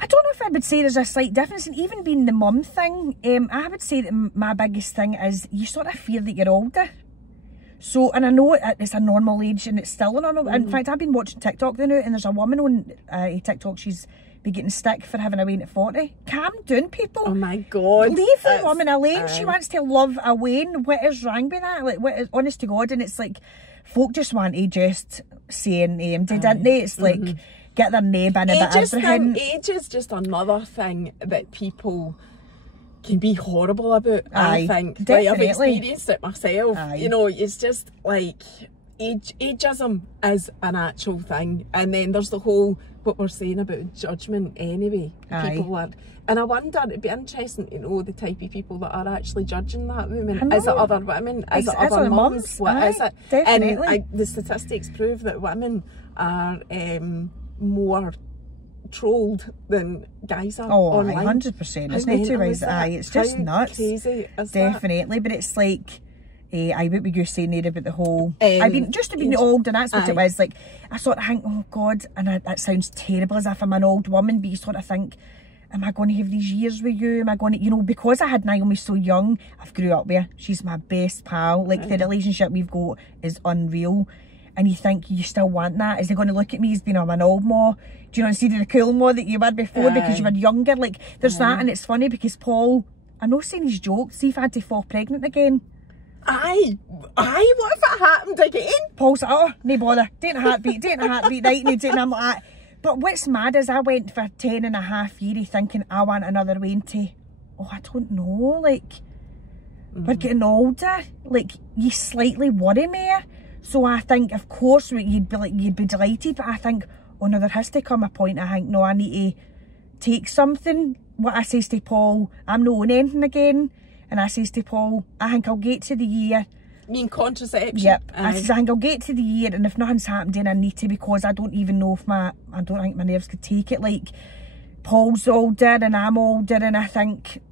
I don't know if I would say there's a slight difference, and even being the mum thing, I would say that my biggest thing is you sort of fear that you're older. So, and I know it's a normal age, and it's still a normal. In fact, I've been watching TikTok now, and there's a woman on TikTok. She's been getting stick for having a wean at 40. Calm down, people. Oh my God. Leave the woman alone. She wants to love a wean. What is wrong with that? Like, what is, honest to God, and it's like, folk just want to just say an name, didn't they? It's like, get their name in a bit of everything. Age is just another thing that people can be horrible about. I think. Definitely. Like, I've experienced it myself. You know, it's just like ageism is an actual thing, and then there's the whole what we're saying about judgment anyway. People are, and I wonder, it'd be interesting to know the type of people that are actually judging that woman. Is it other women? Is it other mums? What is it? Definitely. And the statistics prove that women are more trolled than guys are online. 100%. Isn't it too right? It's just nuts. Crazy is definitely. But it's like, what were you saying there about the whole, I mean, just to be old, and that's what it was. Like, I sort of think, oh God, and that sounds terrible as if I'm an old woman, but you sort of think, am I going to have these years with you? Am I going to, you know, because I had Naomi so young, I've grew up with her. She's my best pal. Like, the relationship we've got is unreal. And you think you still want that? Is they going to look at me as being, I'm an old ma? Do you know, instead of the cool ma that you were before because you were younger? Like, there's that, and it's funny because Paul, I'm not saying he's jokes, see if I had to fall pregnant again. Aye, what if it happened again? Paul's like, oh, no bother, dating a heartbeat, right? And I'm like that. But what's mad is I went for 10.5 years thinking I want another Wainty. Oh, I don't know, like, we're getting older. Like, you slightly worry me. So I think, of course, you'd be delighted, but I think, oh no, there has to come a point, I think, no, I need to take something. What I says to Paul, I'm not on anything again. And I says to Paul, I think I'll get to the year. You mean contraception? Yep. I says, I think I'll get to the year, and if nothing's happened, then I need to, because I don't even know if I don't think my nerves could take it. Like, Paul's older and I'm older, and I think,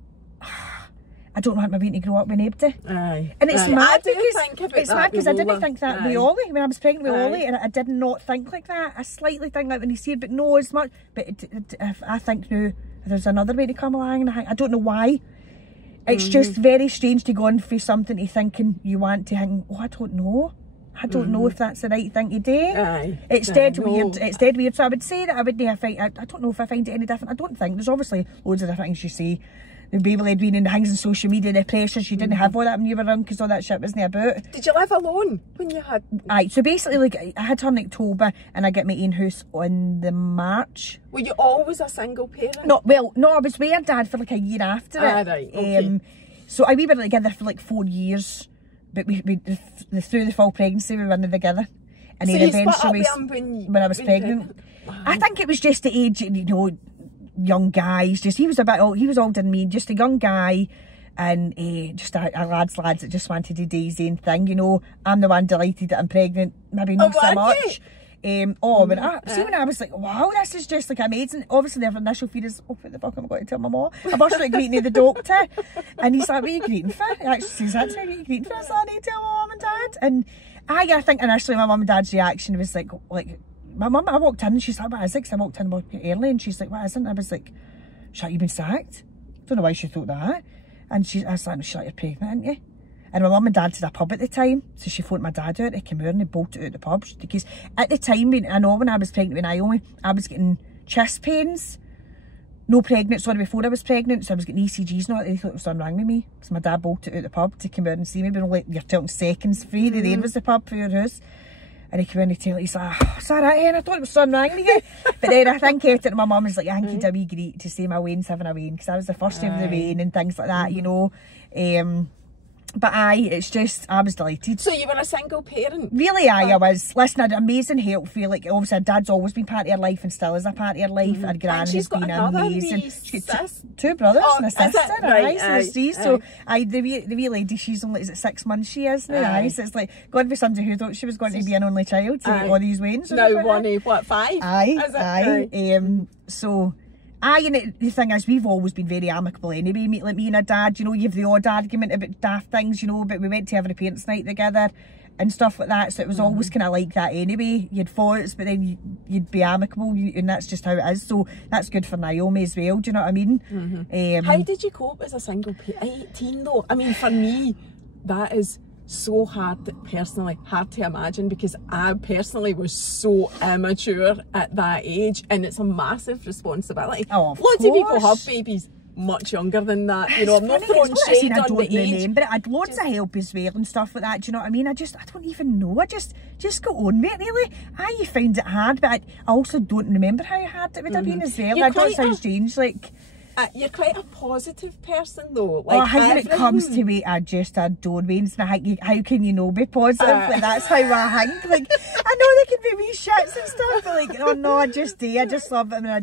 I don't want my baby to grow up with nobody. And it's mad because I didn't think that with Ollie. When I was pregnant with Ollie, and I did not think like that. I slightly think like when he's here, but no as much. But I think now there's another way to come along, and I don't know why. It's just very strange to go on for something to thinking you want to think, oh, I don't know. I don't know if that's the right thing to do. It's dead weird. It's dead weird. So I would say that I wouldn't have I don't know if I find it any different. I don't think. There's obviously loads of different things you say. The baby-led weaning, the things on social media, the pressures, you didn't have all that when you were young because all that shit wasn't about. Did you live alone when you had? So basically, like, I had her in October and I get my own house on the March. Were you always a single parent? No, I was with her dad for like a year after it. Right, okay. So we were together for like 4 years, but we through the full pregnancy we were together. And so then eventually when I was pregnant. Wow. I think it was just the age, you know, young guys, just he was older than me, just a young guy, and just a lads that just wanted to do his own thing, you know. I'm the one delighted that I'm pregnant, maybe not so much. When I was like, wow, this is just like amazing. Obviously their initial fear is, oh, what the fuck am I going to tell my mom? I burst out greeting the doctor, and he's like, what are you greeting for? He actually says that to me, what are you greeting for? I said, I need to tell my mum and dad. And I think initially my mum and dad's reaction was like my mum, I walked in and she's like, what is it? Because I walked in early and she's like, what is it? And I was like, shut, you been sacked? Don't know why she thought that. And I was like, shut, you're pregnant, aren't you? And my mum and dad had a pub at the time, so she phoned my dad out, he came over and he bolted out the pub. Because at the time, I know when I was pregnant with Naomi, I was getting chest pains. Before I was pregnant, so I was getting ECGs and all that. They thought it was something wrong with me. So my dad bolted out the pub to come out and see me, but only, you're talking seconds free, there was the pub for your house. And he came in and tell he's like, oh, is that right, Ian? I thought it was something wrong with you. But then I think after my mum was like, I think he'd a wee great to say my wean's having a wean, because I was the first to have the wean and things like that, you know. But it's just, I was delighted. So you were a single parent? Really, I was. Listen, I had amazing help for, like, obviously, Dad's always been part of her life and still is a part of her life. Her gran has been amazing. She's got two brothers and a sister. So the wee lady, she's only, is it 6 months she is now? So it's like, God for somebody who thought she was going to be an only child to get all these weans. Now one of, what, 5? So... and the thing is, we've always been very amicable anyway, me and her dad, you know, you have the odd argument about daft things, you know, but we went to every parents' night together, and stuff like that, so it was always kind of like that anyway. You'd fight, but then you'd be amicable, and that's just how it is. So that's good for Naomi as well, do you know what I mean? How did you cope as a single parent? 18 though, I mean, for me, that is so hard to imagine, because I personally was so immature at that age, and it's a massive responsibility. Lots of people have babies much younger than that, you know. I'm not throwing shade on the age. But I had loads of help as well and stuff like that, do you know what I mean? I don't even know, I just got on with it really. I found it hard, but I also don't remember how hard it would have been as well. I know it sounds strange, like... you're quite a positive person though. Like, I think when it comes to it, I just adore Wayne's, and I think, how can you not be positive? Like, that's how I think. Like, I know there can be wee shits and stuff, but like, oh no, I just love it. I mean, I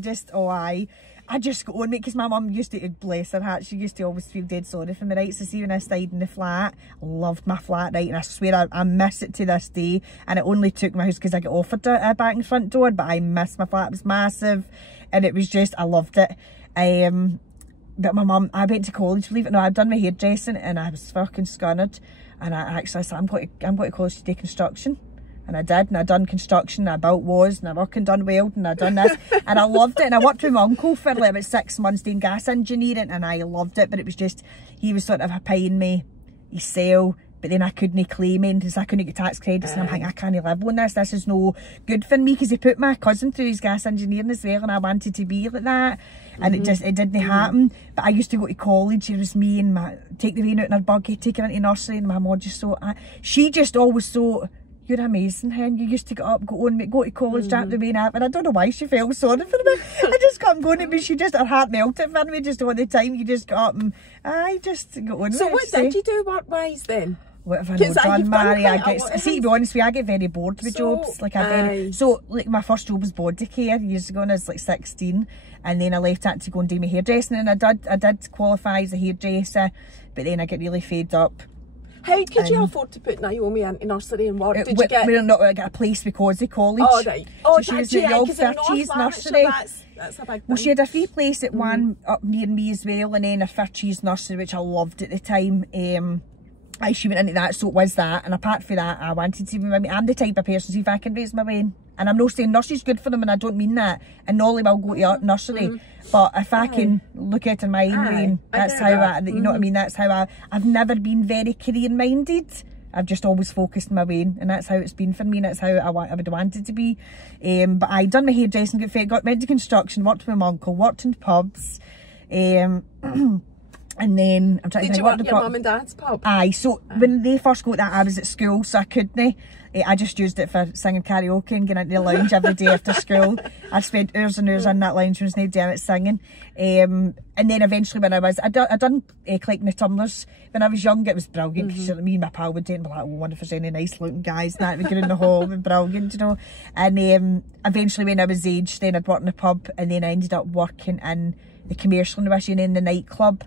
just got on with it, because my mum used to, bless her heart, she used to always feel dead sorry for me, right? So see, when I stayed in the flat, I loved my flat, right? And I swear I miss it to this day. And it only took my house because I got offered a back and front door, but I miss my flat. It was massive, and it was just, I loved it. But my mum, I went to college, believe it or not. I'd done my hairdressing, and I was fucking scunnered. And I actually said, I'm going to college to do construction. And I did, and I done construction, and I built walls, and I working done welding, and I done this, and I loved it. And I worked with my uncle for like about 6 months doing gas engineering, and I loved it. But it was just, he was sort of paying me his sale, but then I couldn't claim it because I couldn't get tax credits, and I'm thinking, I can't live on this. This is no good for me, because he put my cousin through his gas engineering as well, and I wanted to be like that, and it didn't happen. But I used to go to college. It was me and take the rain out in her buggy, take her into nursery, and my mum just she just always so... You're amazing, hen. You used to get up, go to college, drop the rain out, and I don't know why she felt sorry for me. I just kept going to me. Her heart melted for me just all the time. You just got up and I just got on. So what did you do work-wise then? What have I not done, Mary? See, to be honest with you, I get very bored with jobs. Like like my first job was body care years ago, and I was like 16, and then I left that to go and do my hairdressing, and I did qualify as a hairdresser, but then I get really fed up. How could you afford to put Naomi into nursery and work? Did you get... We don't get a place because of college. Oh, right. Oh, so she was at the old 50s nursery. That's a big thing. Well, she had a free place at one up near me as well, and then a 50s nursery, which I loved at the time. She went into that, so it was that. And apart from that, I wanted to be... I'm the type of person, see if I can raise my brain. And I'm not saying nursery's good for them, and I don't mean that. And Nolly will go to nursery. But if I can look at my own brain, that's how you know what I mean? That's how I've never been very career-minded. I've just always focused my way, and that's how it's been for me, and that's how I would want it to be. But I done my hairdressing, went to construction, worked with my uncle, worked in pubs. And then I'm trying to think. Did you work at your mum and dad's pub? Aye, so when they first got that, I was at school, so I couldn't. I just used it for singing karaoke and getting into the lounge every day after school. I spent hours and hours in that lounge when I was no down at singing. And then eventually when I done collecting the tumblers. When I was young, it was brilliant, because me and my pal would do it and be like, oh, I wonder if there's any nice looking guys. And that would go in the hall, it would be brilliant, you know. And eventually when I was aged, then I'd work in the pub, and then I ended up working in the commercial division in the nightclub.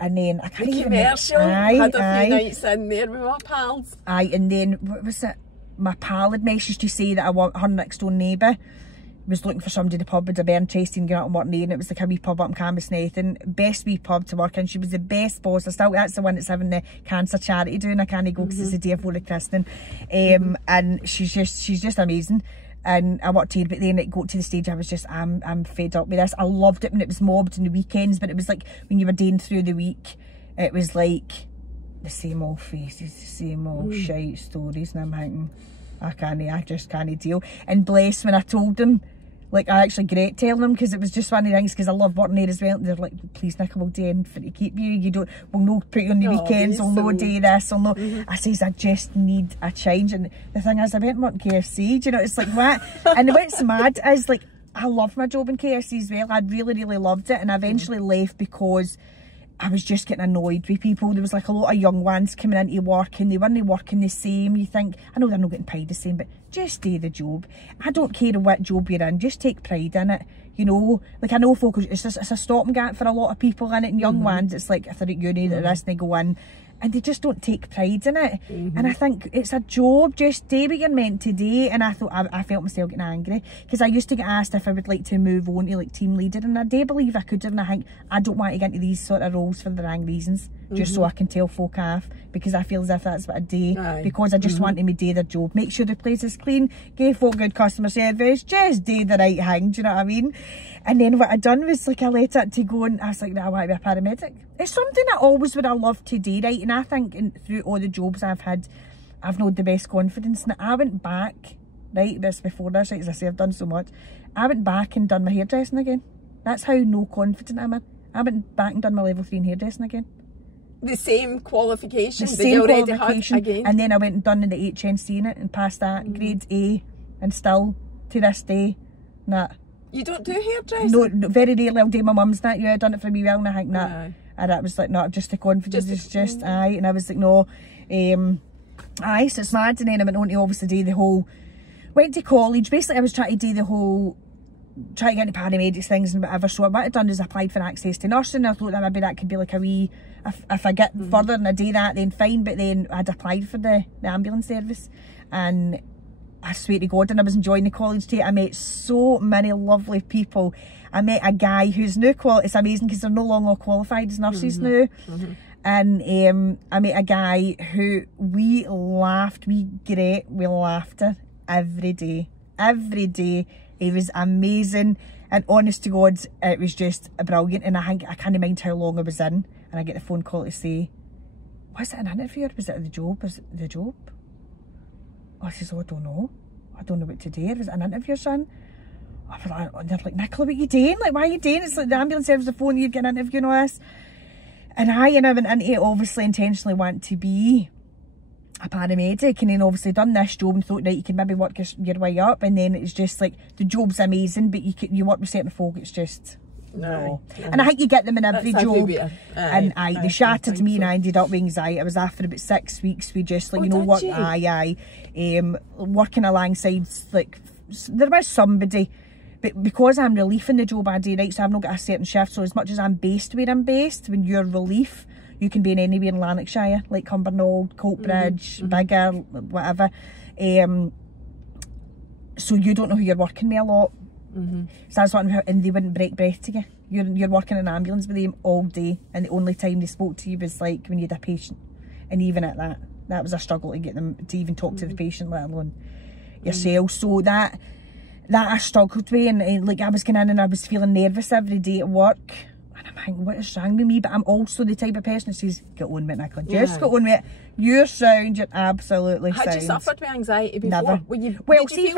And then I can't even... Commercial? Had a few nights in there with my pals. Aye, and then, what was it? My pal had messaged to say that her next door neighbour was looking for somebody in the pub with a bear interested in getting out and working there, and it was like a wee pub up in Cambusnethan. Best wee pub to work in. She was the best boss. That's the one that's having the cancer charity doing. I can't go because it's the day before the christening. And she's just amazing. And I worked here, but then it got to the stage I was just, I'm fed up with this. I loved it when it was mobbed on the weekends, but it was like when you were doing through the week, it was like the same old faces, the same old shite stories, and I'm thinking, I just can't deal. And bless, when I told them, like, I actually great telling them, because it was just one of the things, because I love working there as well. They're like, please, Nicola, we'll do anything to keep you. We'll not put you on the weekends, we'll not do this, we'll not. I says, I just need a change. And the thing is, I went and worked in KFC, do you know, it's like, what? And what's mad is, like, I loved my job in KFC as well. I really, really loved it. And I eventually left because I was just getting annoyed with people. There was like a lot of young ones coming into work, and they weren't working the same. You think, I know they're not getting paid the same, but just do the job. I don't care what job you're in, just take pride in it. You know, like, I know folk, it's a stopgap for a lot of people in it, and young ones, it's like if they're at uni, they're this, and they go in, and they just don't take pride in it. And I think it's a job, just do what you're meant to do. And I thought, I felt myself getting angry, because I used to get asked if I would like to move on to like team leader, and I do believe I could have, and I think I don't want to get into these sort of roles for the wrong reasons. just so I can tell folk off, because I feel as if that's what I do, because I just want them to do their job, make sure the place is clean, give folk good customer service, just do the right thing, do you know what I mean? And then what I done was like I let it to go, and I was like, no, I want to be a paramedic. It's something I always would have loved to do, right? And I think through all the jobs I've had, I've known the best confidence. And I went back, right, this before this, right, as I say, I've done so much. I went back and done my hairdressing again. That's how no confident I'm in. I went back and done my level 3 in hairdressing again. The same qualification The that you same already qualification. had again? And then I went and done the HNC in it and passed that, grade A, and still, to this day, nah. You don't do hairdressing? No, very rarely I'll do my mum's that. Yeah, I done it for a wee while and I think, nah. And I was like, no, just the confidence, it's just, aye. And I was like, no, aye, so it's mad. And then I went on to obviously do the whole, went to college. Basically, I was trying to do the whole, trying to get into paramedics things and whatever. So what I'd done is I applied for access to nursing. I thought that maybe that could be like a wee, if I get further and I do that, then fine. But then I'd applied for the ambulance service, and I swear to God, and I was enjoying the college too. I met so many lovely people. I met a guy who's new it's amazing because they're no longer qualified as nurses now. And I met a guy who we laughed, we laughed every day. Every day. He was amazing, and honest to God, it was just brilliant. And I can't mind how long I was in, and I get the phone call to say, was it an interview or was it the job? Was it the job? I says, oh, I don't know what to do. Was it an interview, son? I was like, and they're like, Nicola, what are you doing? Like, why are you doing? It's like the ambulance service, the phone, you'd get an interview and all this. And I went into it, obviously intentionally want to be a paramedic, and then obviously done this job and thought, right, you can maybe work your way up. And then it's just like, the job's amazing, but you work with certain folk, it's just, no. And I think you get them in every job. And they shattered me, and I ended up with anxiety. I was after about 6 weeks. We just like, you know what, working alongside, like, there was somebody, but because I'm relief in the job I do, right, so I've not got a certain shift, so as much as I'm based where I'm based, when you're relief, you can be in anywhere in Lanarkshire, like Cumbernauld, Coatbridge, Biggar, whatever. So you don't know who you're working with a lot. So that's what I'm, and they wouldn't break breath to you. You're working in an ambulance with them all day, and the only time they spoke to you was like when you had a patient. And even at that was a struggle to get them to even talk to the patient, let alone yourself. So that I struggled with, and like I was going in and I was feeling nervous every day at work. And I'm thinking, what is wrong with me? But I'm also the type of person who says, get on with it, Nicola. Just get on with it. You're sound, you're absolutely sound. Had you suffered with anxiety before? Never. Well, see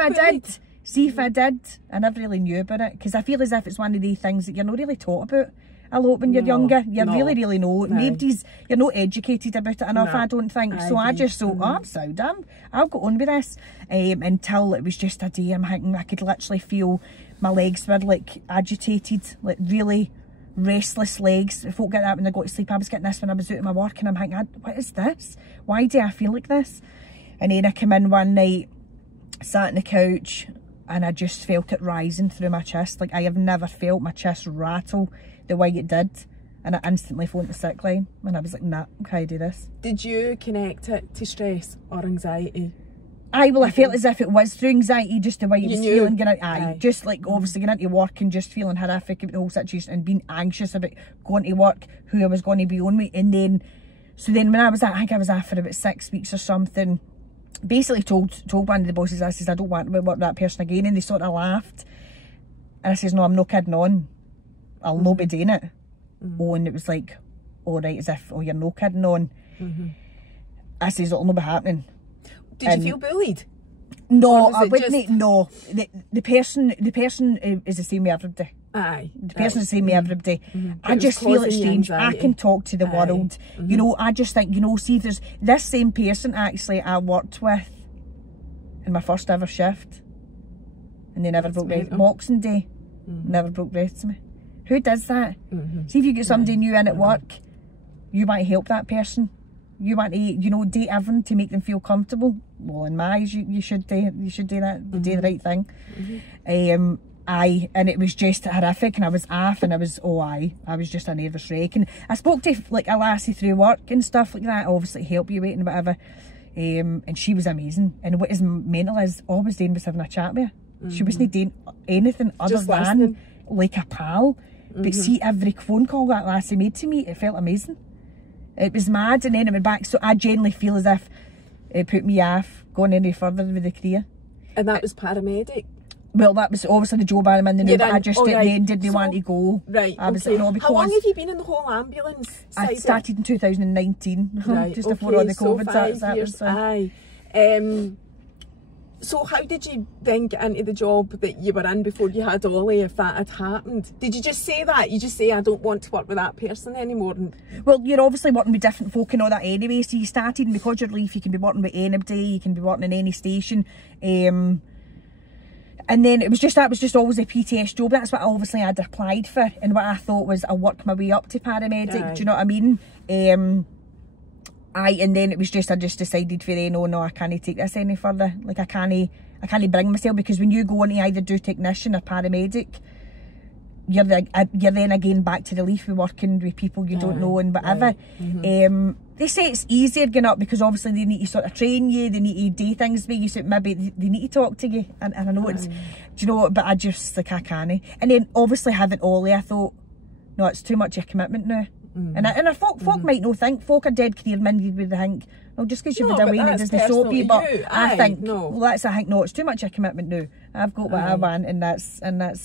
if I did, I never really knew about it, because I feel as if it's one of the things that you're not really taught about a lot when you're younger. You really know. You're not educated about it enough, I don't think. So I just thought, oh, I'm sound, I'll go on with this. Until it was just a day, I'm thinking I could literally feel my legs were like agitated, like really restless legs. Folk get that when they go to sleep. I was getting this when I was out of my work, and I'm thinking, what is this? Why do I feel like this? And then I came in one night, sat on the couch, and I just felt it rising through my chest. Like, I have never felt my chest rattle the way it did. And I instantly phoned the sick line, and I was like, nah, I can't do this. Did you connect it to stress or anxiety? I felt as if it was through anxiety, just the way you was feeling. Just like obviously getting into work and just feeling horrific about the whole situation and being anxious about going to work, who I was going to be on with. And then, so then when I was at, I think I was after about 6 weeks or something, basically told one of the bosses, I says, I don't want to work with that person again. And they sort of laughed. And I says, no, I'm not kidding on. I'll not be doing it. Oh, and it was like, all right, as if, oh, you're no kidding on. I says, it'll not be happening. Did you feel bullied? No, I wouldn't. No, the person is the same way every day. The person's the same way every day. I just feel it's strange. I can talk to the world. You know, I just think, you know, see if there's this same person actually I worked with in my first ever shift, and they never broke breath. Boxing Day, never broke breath to me. Who does that? See if you get somebody new in at work, you want to help that person. You want to, you know, date everyone to make them feel comfortable. Well, in my eyes, you should do that. You do the right thing. And it was just horrific, and I was off, and I was just a nervous wreck. And I spoke to like a lassie through work and stuff like that, obviously help you wait and whatever. And she was amazing. And what is mental is all I was doing was having a chat with her. She wasn't doing anything other than like a pal. But see, every phone call that lassie made to me, it felt amazing. It was mad, and then it went back. So I genuinely feel as if it put me off going any further with the career. And that was paramedic? Well, that was obviously the job I'm in the new, but I just then didn't want to go. Right, I was like, no, because how long have you been in the whole ambulance side? I started in 2019, right, just before all the COVID. So 5 years, aye. So how did you then get into the job that you were in before you had Ollie, if that had happened? Did you just say that? You just say, I don't want to work with that person anymore? Well, you're obviously working with different folk and all that anyway, so you started, and because you're leaf, you can be working with anybody, you can be working in any station. And then it was just always a PTS job. That's what obviously I'd applied for, and what I thought was I'll work my way up to paramedic. Do you know what I mean? And then it was just, I just decided for then, oh no, I can't take this any further. Like I can't bring myself, because when you go on to either do technician or paramedic, you're then again back to the leaf with working with people you don't know and whatever. They say it's easier getting up because obviously they need to sort of train you, they need to do things with you, so maybe they need to talk to you, and I know it's, do you know, but I just, like, I can't. And then obviously having Ollie, I thought, no, it's too much of a commitment now. And folk might not think, folk are dead career minded with the think, well, just because you've been away and it doesn't stop you, but I think, well, I think, no, it's too much of a commitment now. I've got what I want, and that's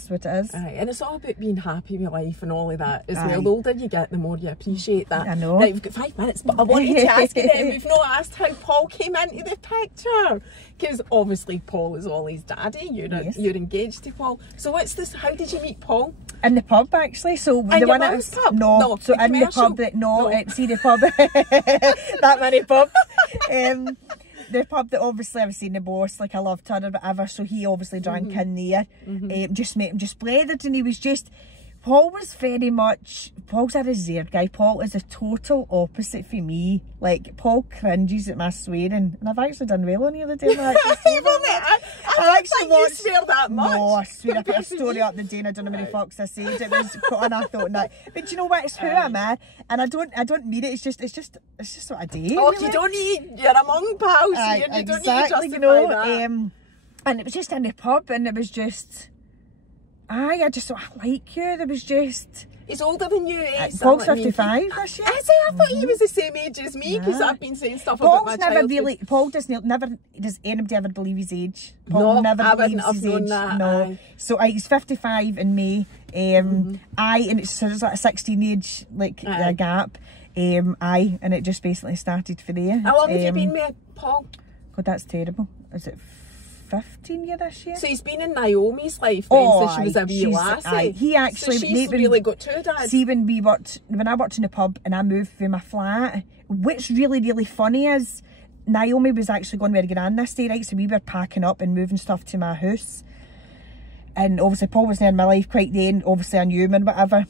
what it is. And it's all about being happy with life and all of that as well. The older you get, the more you appreciate that. I know. Right, we've got 5 minutes, but I wanted to ask you then, we've not asked how Paul came into the picture, because obviously Paul is Ollie's daddy. You're engaged to Paul. So what's this? How did you meet Paul? In the pub, actually. So in the one at pub? No, so in the pub see the pub that many pubs. The pub that obviously I've seen the boss, like I loved her or whatever, so he obviously drank in there. Just made him just blethered, and he was just, Paul was very much, Paul's a reserved guy. Paul is a total opposite for me. Like, Paul cringes at my swearing, and I've actually done well on the other day. I actually watched. You swear that much? No, I swear I put a story up the day and I don't know how many fucks I said. It was quite, and I thought that. But you know what? It's who I'm at, and I don't mean it. It's just what I do. Oh, really. You don't need. You're among pals. You don't need to justify that. And it was just in the pub, and it was just. I just thought, I like you. There was just. He's older than you, eh? Paul's 55 this year. Is he? I thought he was the same age as me, because I've been saying stuff about my childhood. Paul does anybody ever believe his age? Paul never believes his age. No. So he's 55 in May. And it's like a 16 age gap. And it just basically started for there. How long have you been with Paul? God, that's terrible. Is it 15 year this year? So he's been in Naomi's life then, since she was a wee lassie. He actually, so she's really got two dads. See, when I worked in the pub and I moved from my flat, what's really, really funny is Naomi was actually going with her gran this day, right? So we were packing up and moving stuff to my house. And obviously Paul wasn't in my life quite then, obviously I knew him and whatever.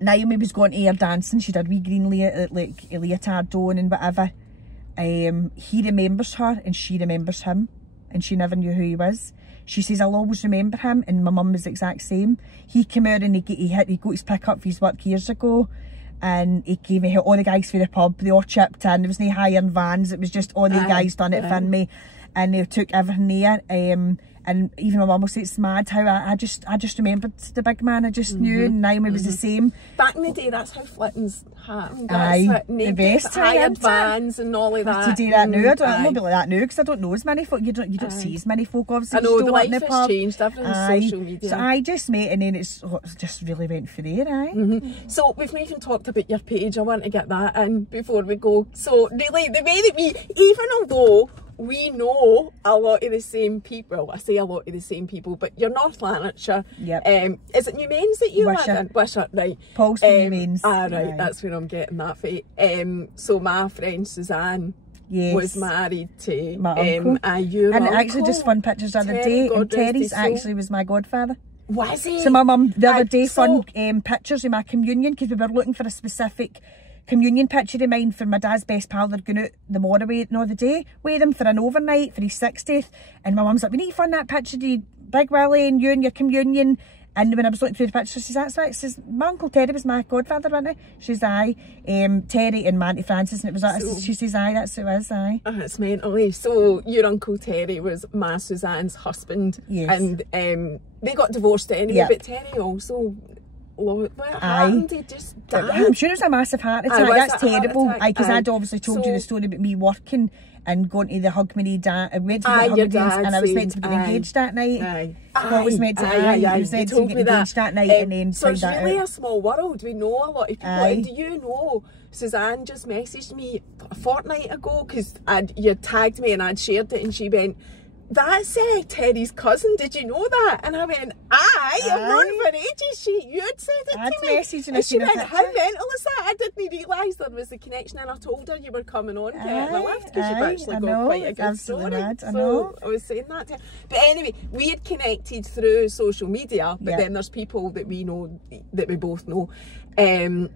Naomi was going to air dancing, she'd had wee green leotard on and whatever. He remembers her and she remembers him. And she never knew who he was. She says, I'll always remember him, and my mum was the exact same. He came out and he got his pick up for his work years ago, and he gave me all the guys for the pub, they all chipped in. There was no hiring vans, it was just all the guys done it for me, and they took everything there. And even my mum will say it's mad how I just remembered the big man. I just knew, and Naomi was the same. Back in the day, that's how flittings happened. The best hired vans and all of that. To do that now, I don't be like that now, because I don't know as many folk. You don't see as many folk, obviously. I know, the life has changed, everything's social media. So I just met, and then it just really went for there, So we've not even talked about your page. I want to get that in before we go. So really, the way that even although we know a lot of the same people, well, I say a lot of the same people, but you're North Lanarkshire. Is it New Mains that you live in? Wishart, right. Paul's New Mains. Right, that's where I'm getting that for. So my friend Suzanne was married to my uncle. Your and uncle, actually just fun pictures the other day, and Terry's actually was my godfather. Was he? So my mum the other day found pictures of my communion, because we were looking for a specific communion picture of mine for my dad's best pal. They're going out the Moraway the day with him for an overnight for his 60th, and my mum's like, we need to find that picture of Big Willie and you and your communion. And when I was looking through the picture, she says, that's right. She says, my Uncle Terry was my godfather, wasn't he? She says, aye. Terry and Manty Francis, and it was like, she says, aye, that's who it is, aye. It's mental. So your Uncle Terry was my Suzanne's husband. Yes. And they got divorced anyway, but Terry also what happened? He just died. I'm sure it was a massive heart attack. That's terrible. Because I'd obviously told you the story about me working and going to the Hug Me Dance. I went to the Hug Me Dance and I was meant to be engaged that night. What was meant to I was meant to get engaged that night and then so it's really out. a small world. We know a lot of people. And do you know, Suzanne just messaged me a fortnight ago because you tagged me and I'd shared it, and she went, "That's Terry's cousin, did you know that?" And I went, I've known for ages. You'd said it to me. And she went, "How mental is that? I didn't realise there was a connection." And I told her you were coming on getting the lift because you've actually got quite a good story. So I was saying that to her. But anyway, we had connected through social media, but then there's people that we know, that we both know,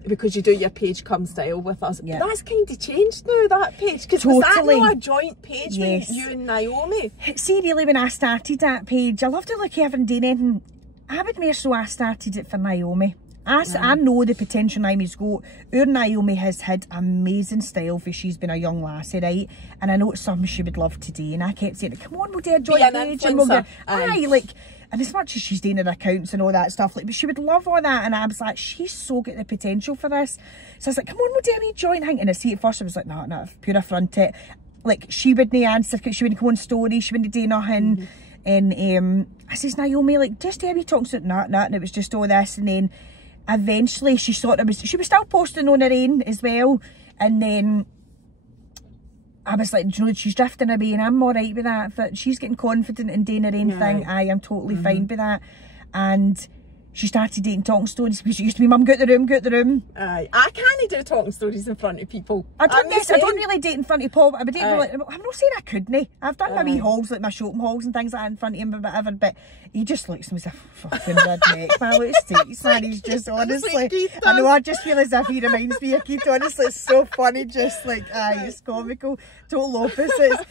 because you do your page Come Style with us. But that's kind of changed now, that page, because was that not a joint page with you and Naomi? See, really, when I started that page, I loved it like you haven't done anything. I would more so I started it for Naomi. I know the potential Naomi's got. Our Naomi has had amazing style for she's been a young lassie, right? And I know it's something she would love to do. And I kept saying, come on, we'll do a joint page. And we'll go, and as much as she's doing her accounts and all that stuff, like, but she would love all that. And I was like, she's so got the potential for this. So I was like, come on, we'll do a wee joint thing. And I see at first I was like, no, pure affront it. Like, she wouldn't answer, she wouldn't come on story, she wouldn't do nothing. And I says, Naomi, like, just do a wee talk. So nah, and it was just all this. And then eventually she sort of she was still posting on her own as well. And then I was like, you know, she's drifting away and I'm all right with that. But she's getting confident and doing her own thing. I am totally fine with that. And she started dating talking stories because it used to be, Mum, go to the room. I can't do talking stories in front of people. I don't really date in front of Paul, but I would date like, I'm not saying I couldn't. I've done my wee hauls, like my shopping hauls and things like that in front of him or whatever, but he just looks at me as a fucking redneck, man. Look at his face, man. He's just, honestly, I know, I just feel as if he reminds me of Keith. Honestly, it's so funny, just like, it's comical, total opposites.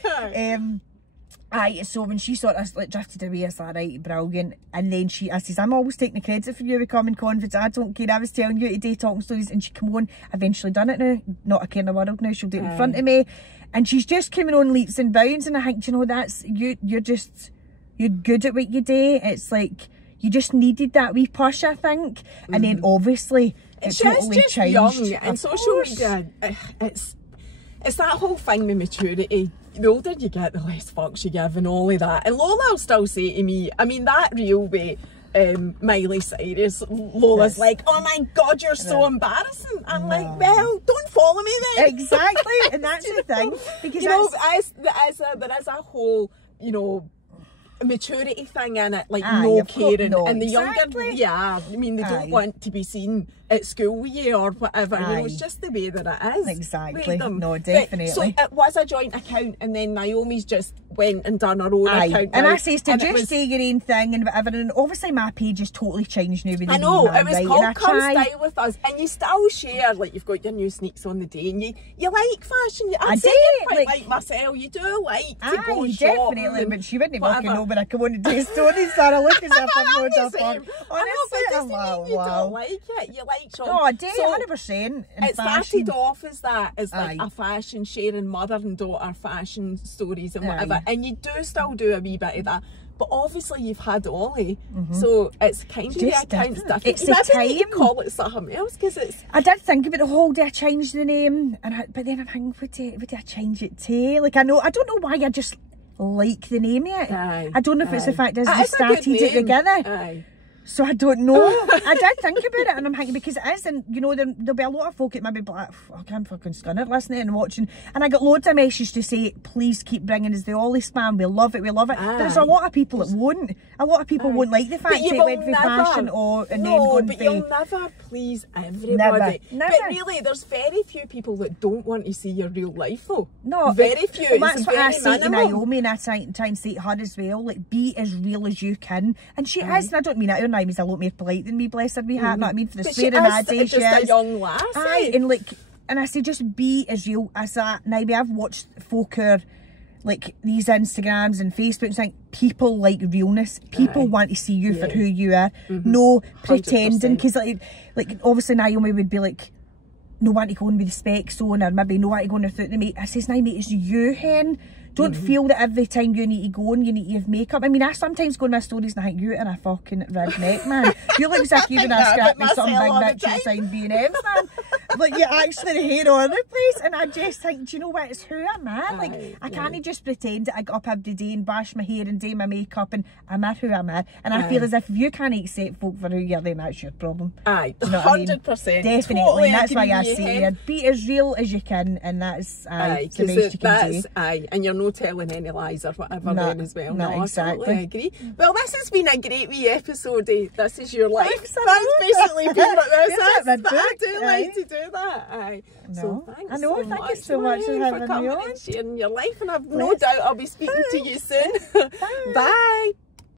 So when she sort of like drifted away, I was like, right, brilliant. And then I says, I'm always taking the credit for you becoming confident. I don't care. I was telling you today talking stories, and she come on, eventually done it now. Not a care in the world now. She'll do it in front of me. And she's just coming on leaps and bounds. And I think, you know, that's, you're good at what you do. It's like, you just needed that wee push, I think. And then obviously, it totally just changed. Young, and social media, it's that whole thing with maturity. The older you get, the less fucks you give and all of that. And Lola will still say to me, I mean, that reel with Miley Cyrus, Lola's like, oh my God, you're so embarrassing. I'm like, well, don't follow me then. Exactly, and that's the thing. Because you know, there is a whole, you know, maturity thing in it, like no caring. And the younger, I mean, they don't want to be seen at school with you or whatever. You know, it's just the way that it is. Exactly. No, definitely. So it was a joint account, and then Naomi's just went and done her own account. And I says to just say your own thing and whatever. And obviously my page has totally changed now with the I know, it was called Come Style with us, and you still share, like, you've got your new sneaks on the day, and you like fashion. I do, like myself, you do like to go shopping. Definitely, but she wouldn't fucking know when I come on and do stories, so I look as if I'm not up on. Honestly, you don't like it. You like shopping. No, I do, 100%. It started off as that, as like a fashion sharing mother and daughter fashion stories and whatever, and you do still do a wee bit of that. But obviously you've had Ollie, so it's kind of the account's different. It's the time. You call it something else, because it's... I did think about the whole day I changed the name, but then I'm thinking, would I change it to? Like, I don't know why I just like the name yet. I don't know if it's the fact that we started it together. So I don't know. I did think about it, and I'm thinking, because it is, and you know, there'll be a lot of folk that maybe be like, I can't fucking skin it listening and watching. And I got loads of messages to say, please keep bringing us the Ollie spam. We love it. There's a lot of people that won't. A lot of people won't like the fact that it went for fashion and then going for... you'll never please everybody. Never. But really, there's very few people that don't want to see your real life, though. No. Very few. Well, that's what I say to Naomi, and I try and say to her as well, like, be as real as you can. And she is, and I don't mean that. Her Naomi's a lot more polite than me, bless her, we have, know what I mean, for the swearing I day, she is. A young lassie. And I say, just be as real as that. Naomi, I've watched folk like these Instagrams and Facebooks, like, people like realness. People want to see you for who you are. No pretending, because like obviously Naomi would be like, no want to go on with the specs on, or maybe no want to go on without the mate. I says, Naomi, it's you, hen. Don't feel that every time you need to go and you need to have makeup. I mean, I sometimes go in my stories and I think, you're in a fucking redneck, man. You look as if you're going to scrap me some big bitch sign B&M's, man. Like, you're actually the hair all over the place. And I just think, do you know what? It's who I'm at. Like, I can't just pretend that I get up every day and bash my hair and do my makeup and I'm at who I'm at. And I feel as if you can't accept folk for who you are, then that's your problem. Aye, you know 100%. Definitely. Totally, and that's why I say be as real as you can, and that's the best you can do. Aye, and you're not telling any lies or whatever then as well. No, exactly. I totally agree. Well, this has been a great wee episode. This is your life. That's basically been what this is. But I do like to do that. Aye. No. So thanks. I know. So thank you so much for having me on. And sharing your life, and I've no doubt I'll be speaking to you soon. Bye.